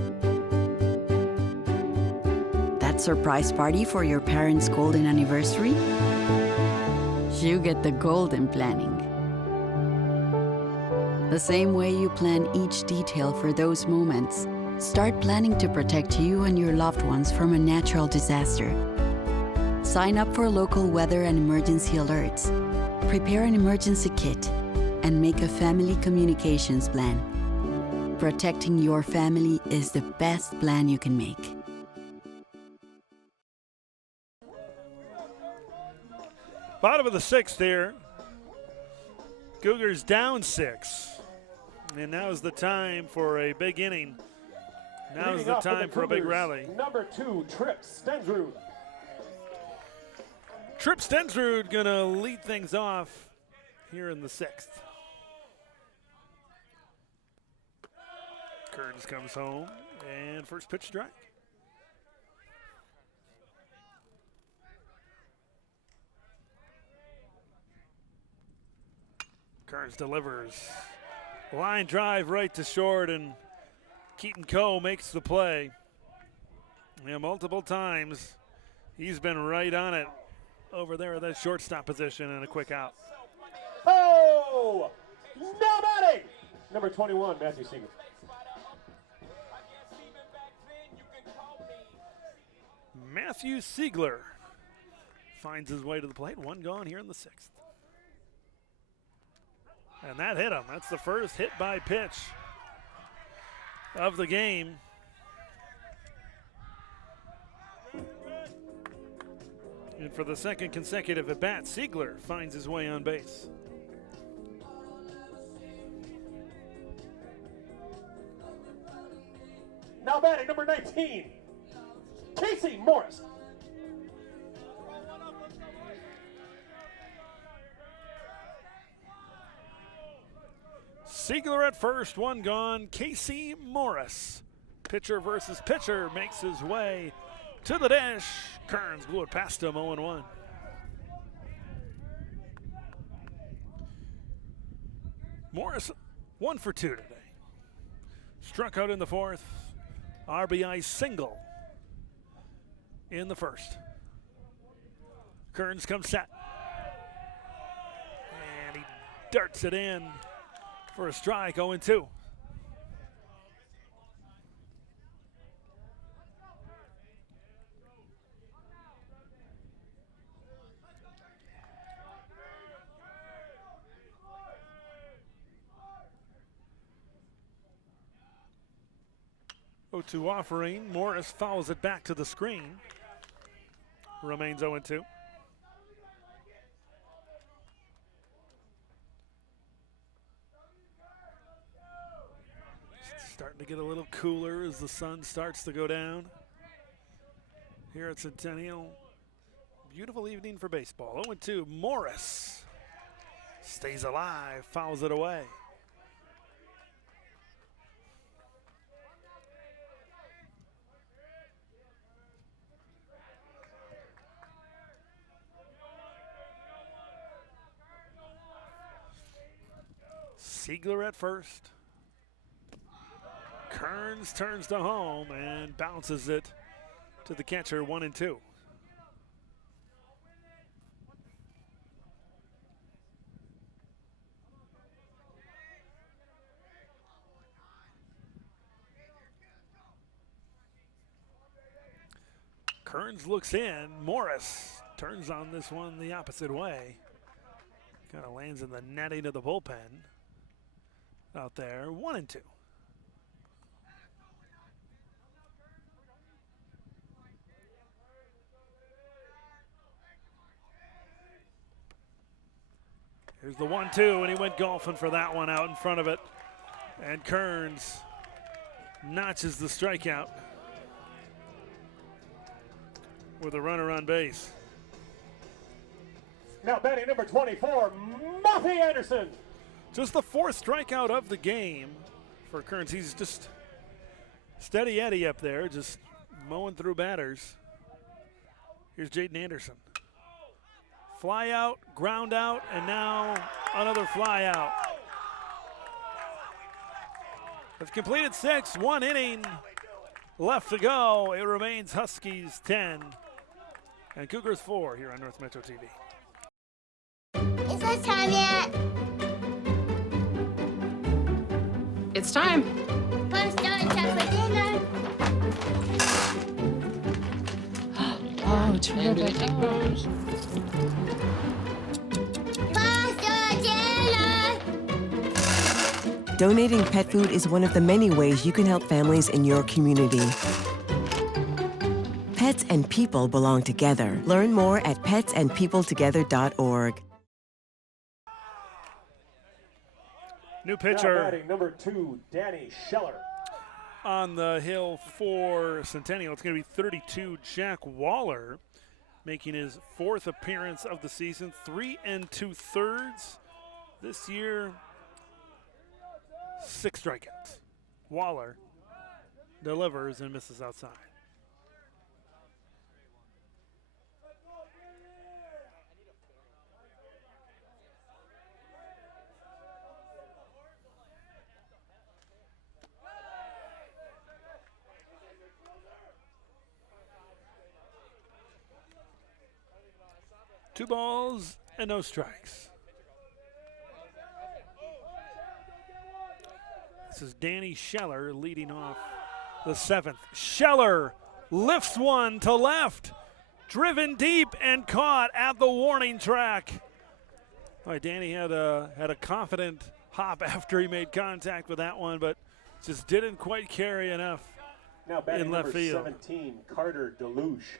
That surprise party for your parents' golden anniversary? You get the golden planning. The same way you plan each detail for those moments, start planning to protect you and your loved ones from a natural disaster. Sign up for local weather and emergency alerts. Prepare an emergency kit and make a family communications plan. Protecting your family is the best plan you can make. Bottom of the 6th here. Cougars down 6. And now's the time for a big inning. Now's the time for a big rally. Number 2, Trip Stensrud. Trip Stensrud gonna lead things off here in the 6th. Kearns comes home, and first pitch strike. Kearns delivers. Line drive right to short, and Keaton Coe makes the play. Yeah, multiple times he's been right on it over there at that shortstop position, and a quick out. Oh! Now batting! Number 21, Matthew Siegler. Matthew Siegler finds his way to the plate. 1 gone here in the 6th. And that hit him. That's the first hit by pitch of the game. And for the 2nd consecutive at bat, Siegler finds his way on base. Now batting number 19, Casey Morris. Siegler at first, 1 gone. Casey Morris, pitcher versus pitcher, makes his way to the dish. Kearns blew it past him, 0-1. Morris 1 for 2 today. Struck out in the 4th. RBI single in the 1st. Kearns comes set. And he darts it in for a strike, 0-2. 0-2 offering. Morris fouls it back to the screen. Remains 0-2. Starting to get a little cooler as the sun starts to go down here at Centennial. Beautiful evening for baseball. 0-2. Morris stays alive, fouls it away. Siegler at first. Kearns turns to home and bounces it to the catcher, 1-2. Kearns looks in. Morris turns on this one the opposite way. Kind of lands in the netting of the bullpen out there, 1-2. Here's the 1-2, and he went golfing for that one out in front of it. And Kearns notches the strikeout with a runner on base. Now batting number 24, Muffy Anderson. Just the 4th strikeout of the game for Kearns. He's just steady Eddie up there, just mowing through batters. Here's Jaden Anderson. Fly out, ground out, and now another fly out. They've completed 6, 1 inning left to go. It remains Huskies 10 and Cougars 4 here on North Metro TV. Is it time yet? It's time. Fun starting time for dinner. Oh, terrific. Donating pet food is one of the many ways you can help families in your community. Pets and people belong together. Learn more at petsandpeopletogether.org. New pitcher. Now batting number 2, Danny Scheller. On the hill for Centennial, it's going to be 32, Jack Waller, making his 4th appearance of the season, 3 2/3 this year. 6 strikeouts. Waller delivers and misses outside. Two balls and no strikes. This is Danny Scheller leading off the 7th. Scheller lifts one to left, driven deep and caught at the warning track. All right, Danny had a confident hop after he made contact with that one, but just didn't quite carry enough Now batting in left number field. 17, Carter Deluge.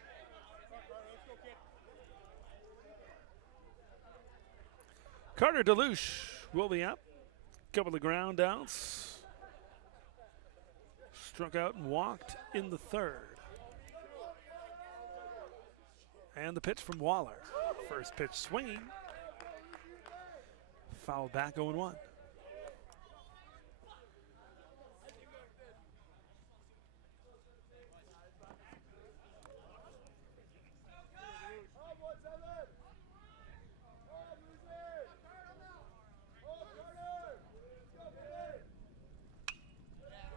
Carter Deluge will be up. Couple of ground outs. Struck out and walked in the 3rd. And the pitch from Waller. First pitch swinging. Fouled back 0-1.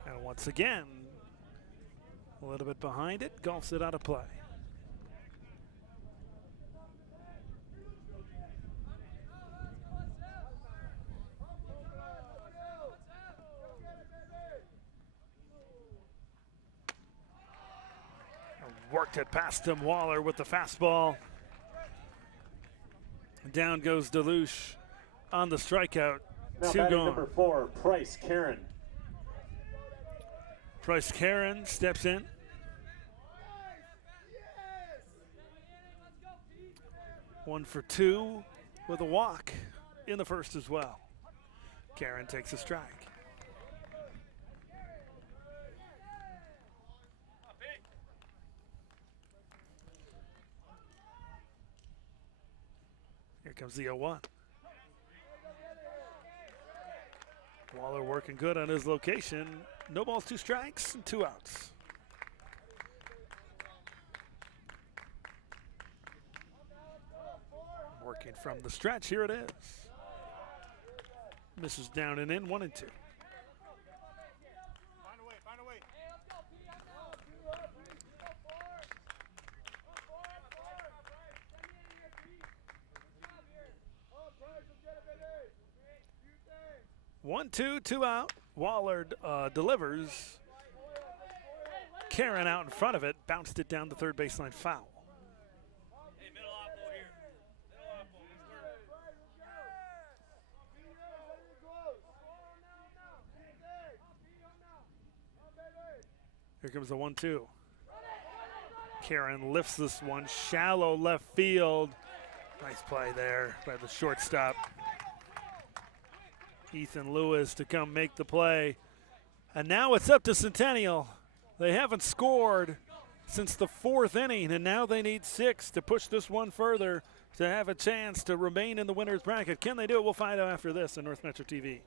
And once again, a little bit behind it, golfs it out of play. Worked it past him, Waller with the fastball. Down goes Deluge on the strikeout. Now 2 batting gone. number 4, Price Karen. Bryce Karen steps in. One for two with a walk in the first as well. Karen takes a strike. Here comes the 0-1. Waller working good on his location. No balls, 2 strikes, and 2 outs. Working from the stretch, here it is. Misses down and in, 1 and 2. One, two out. Waller delivers. Karen out in front of it, bounced it down the third baseline foul. Here comes the 1-2. Karen lifts this one, shallow left field. Nice play there by the shortstop. Ethan Lewis to come make the play. And now it's up to Centennial. They haven't scored since the 4th inning, and now they need 6 to push this one further to have a chance to remain in the winner's bracket. Can they do it? We'll find out after this on North Metro TV.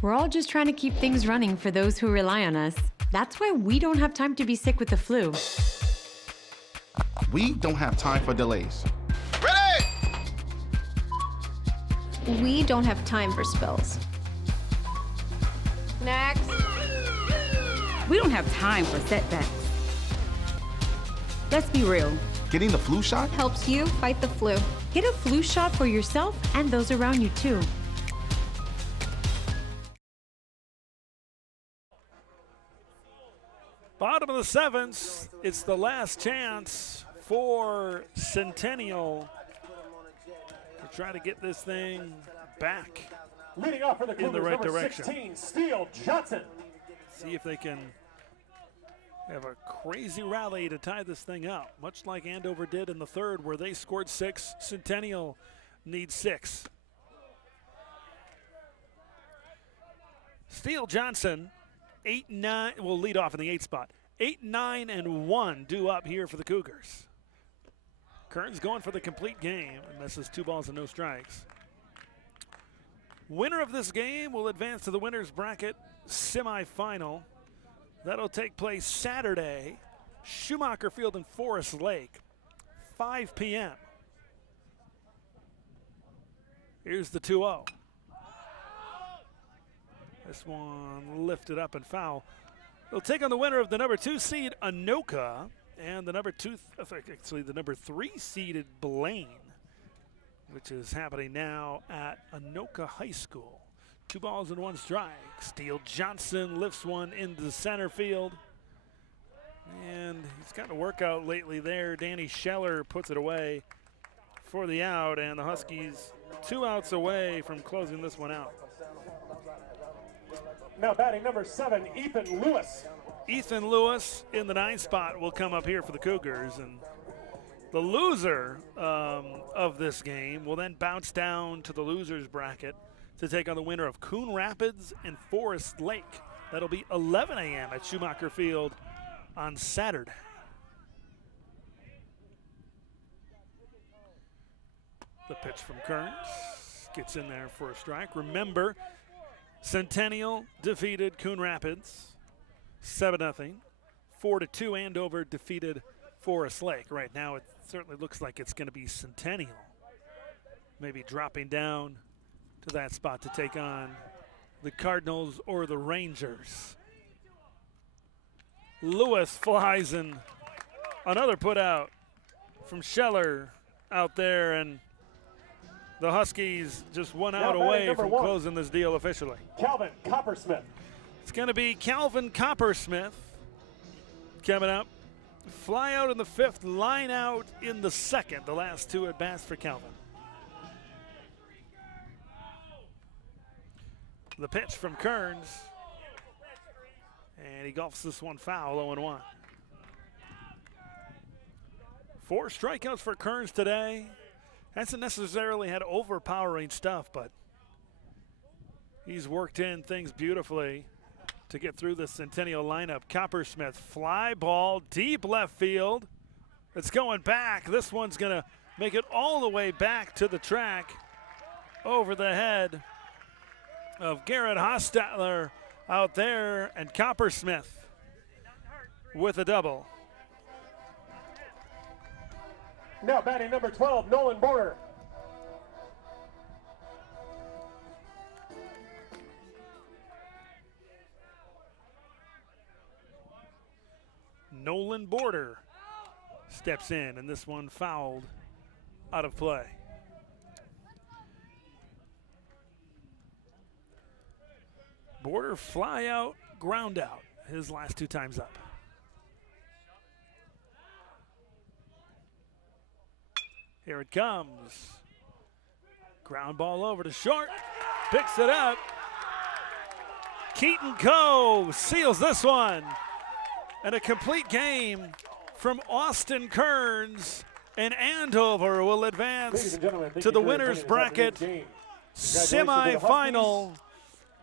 We're all just trying to keep things running for those who rely on us. That's why we don't have time to be sick with the flu. We don't have time for delays. We don't have time for spills. Next. We don't have time for setbacks. Let's be real. Getting the flu shot Helps you fight the flu. Get a flu shot for yourself and those around you too. Bottom of the 7th, it's the last chance for Centennial to try to get this thing back Leading off for the Cougars, in the right number direction. 16, Steele Johnson. See if they can have a crazy rally to tie this thing up, much like Andover did in the 3rd, where they scored 6. Centennial needs 6. Steele Johnson, 8-9, will lead off in the 8th spot. 8, 9, and 1 due up here for the Cougars. Kern's going for the complete game and misses 2 balls and no strikes. Winner of this game will advance to the winner's bracket semifinal. That'll take place Saturday, Schumacher Field in Forest Lake, 5 p.m. Here's the 2-0. This one lifted up and foul. They'll take on the winner of the number 2 seed, Anoka, and the number 3 seeded Blaine, which is happening now at Anoka High School. 2 balls and 1 strike. Steele Johnson lifts one into center field. And he's gotten a workout lately there. Danny Scheller puts it away for the out, and the Huskies 2 outs away from closing this one out. Now batting number 7, Ethan Lewis. Ethan Lewis in the 9th spot will come up here for the Cougars, and the loser of this game will then bounce down to the loser's bracket to take on the winner of Coon Rapids and Forest Lake. That'll be 11 a.m. at Schumacher Field on Saturday. The pitch from Kearns gets in there for a strike. Remember, Centennial defeated Coon Rapids 7-0. 4-2, Andover defeated Forest Lake. Right now, it certainly looks like it's going to be Centennial maybe dropping down to that spot to take on the Cardinals or the Rangers. Lewis flies in another put out from Scheller out there, and the Huskies just 1 out away from closing this deal officially. Calvin Coppersmith. It's going to be Calvin Coppersmith coming up. Fly out in the 5th, line out in the 2nd. The last 2 at bats for Calvin. The pitch from Kearns And he golfs this one foul, 0-1. 4 strikeouts for Kearns today. Hasn't necessarily had overpowering stuff, but he's worked in things beautifully to get through the Centennial lineup. Coppersmith, fly ball, deep left field. It's going back. This one's going to make it all the way back to the track over the head of Garrett Hostetler out there, and Coppersmith with a double. Now batting number 12, Nolan Border. Nolan Border steps in, and this one fouled out of play. Border fly out, ground out, his last 2 times up. Here it comes. Ground ball over to short, picks it up. Keaton Coe seals this one. And a complete game from Austin Kearns, and Andover will advance to the winner's bracket semifinal.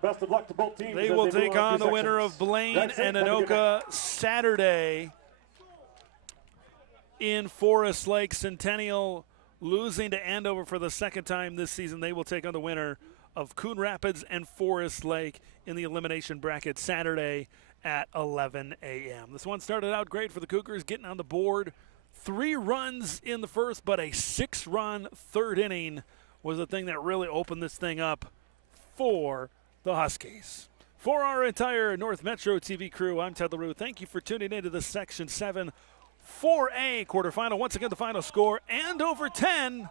Best of luck to both teams. They will take on the winner of Blaine and Anoka Saturday in Forest Lake. Centennial losing to Andover for the 2nd time this season. They will take on the winner of Coon Rapids and Forest Lake in the elimination bracket Saturday at 11 a.m. This one started out great for the Cougars, getting on the board. 3 runs in the first, but a 6-run 3rd inning was the thing that really opened this thing up for the Huskies. For our entire North Metro TV crew, I'm Ted LaRue. Thank you for tuning into the Section 7 4A quarterfinal. Once again, the final score, Andover 10,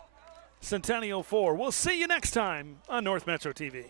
Centennial 4. We'll see you next time on North Metro TV.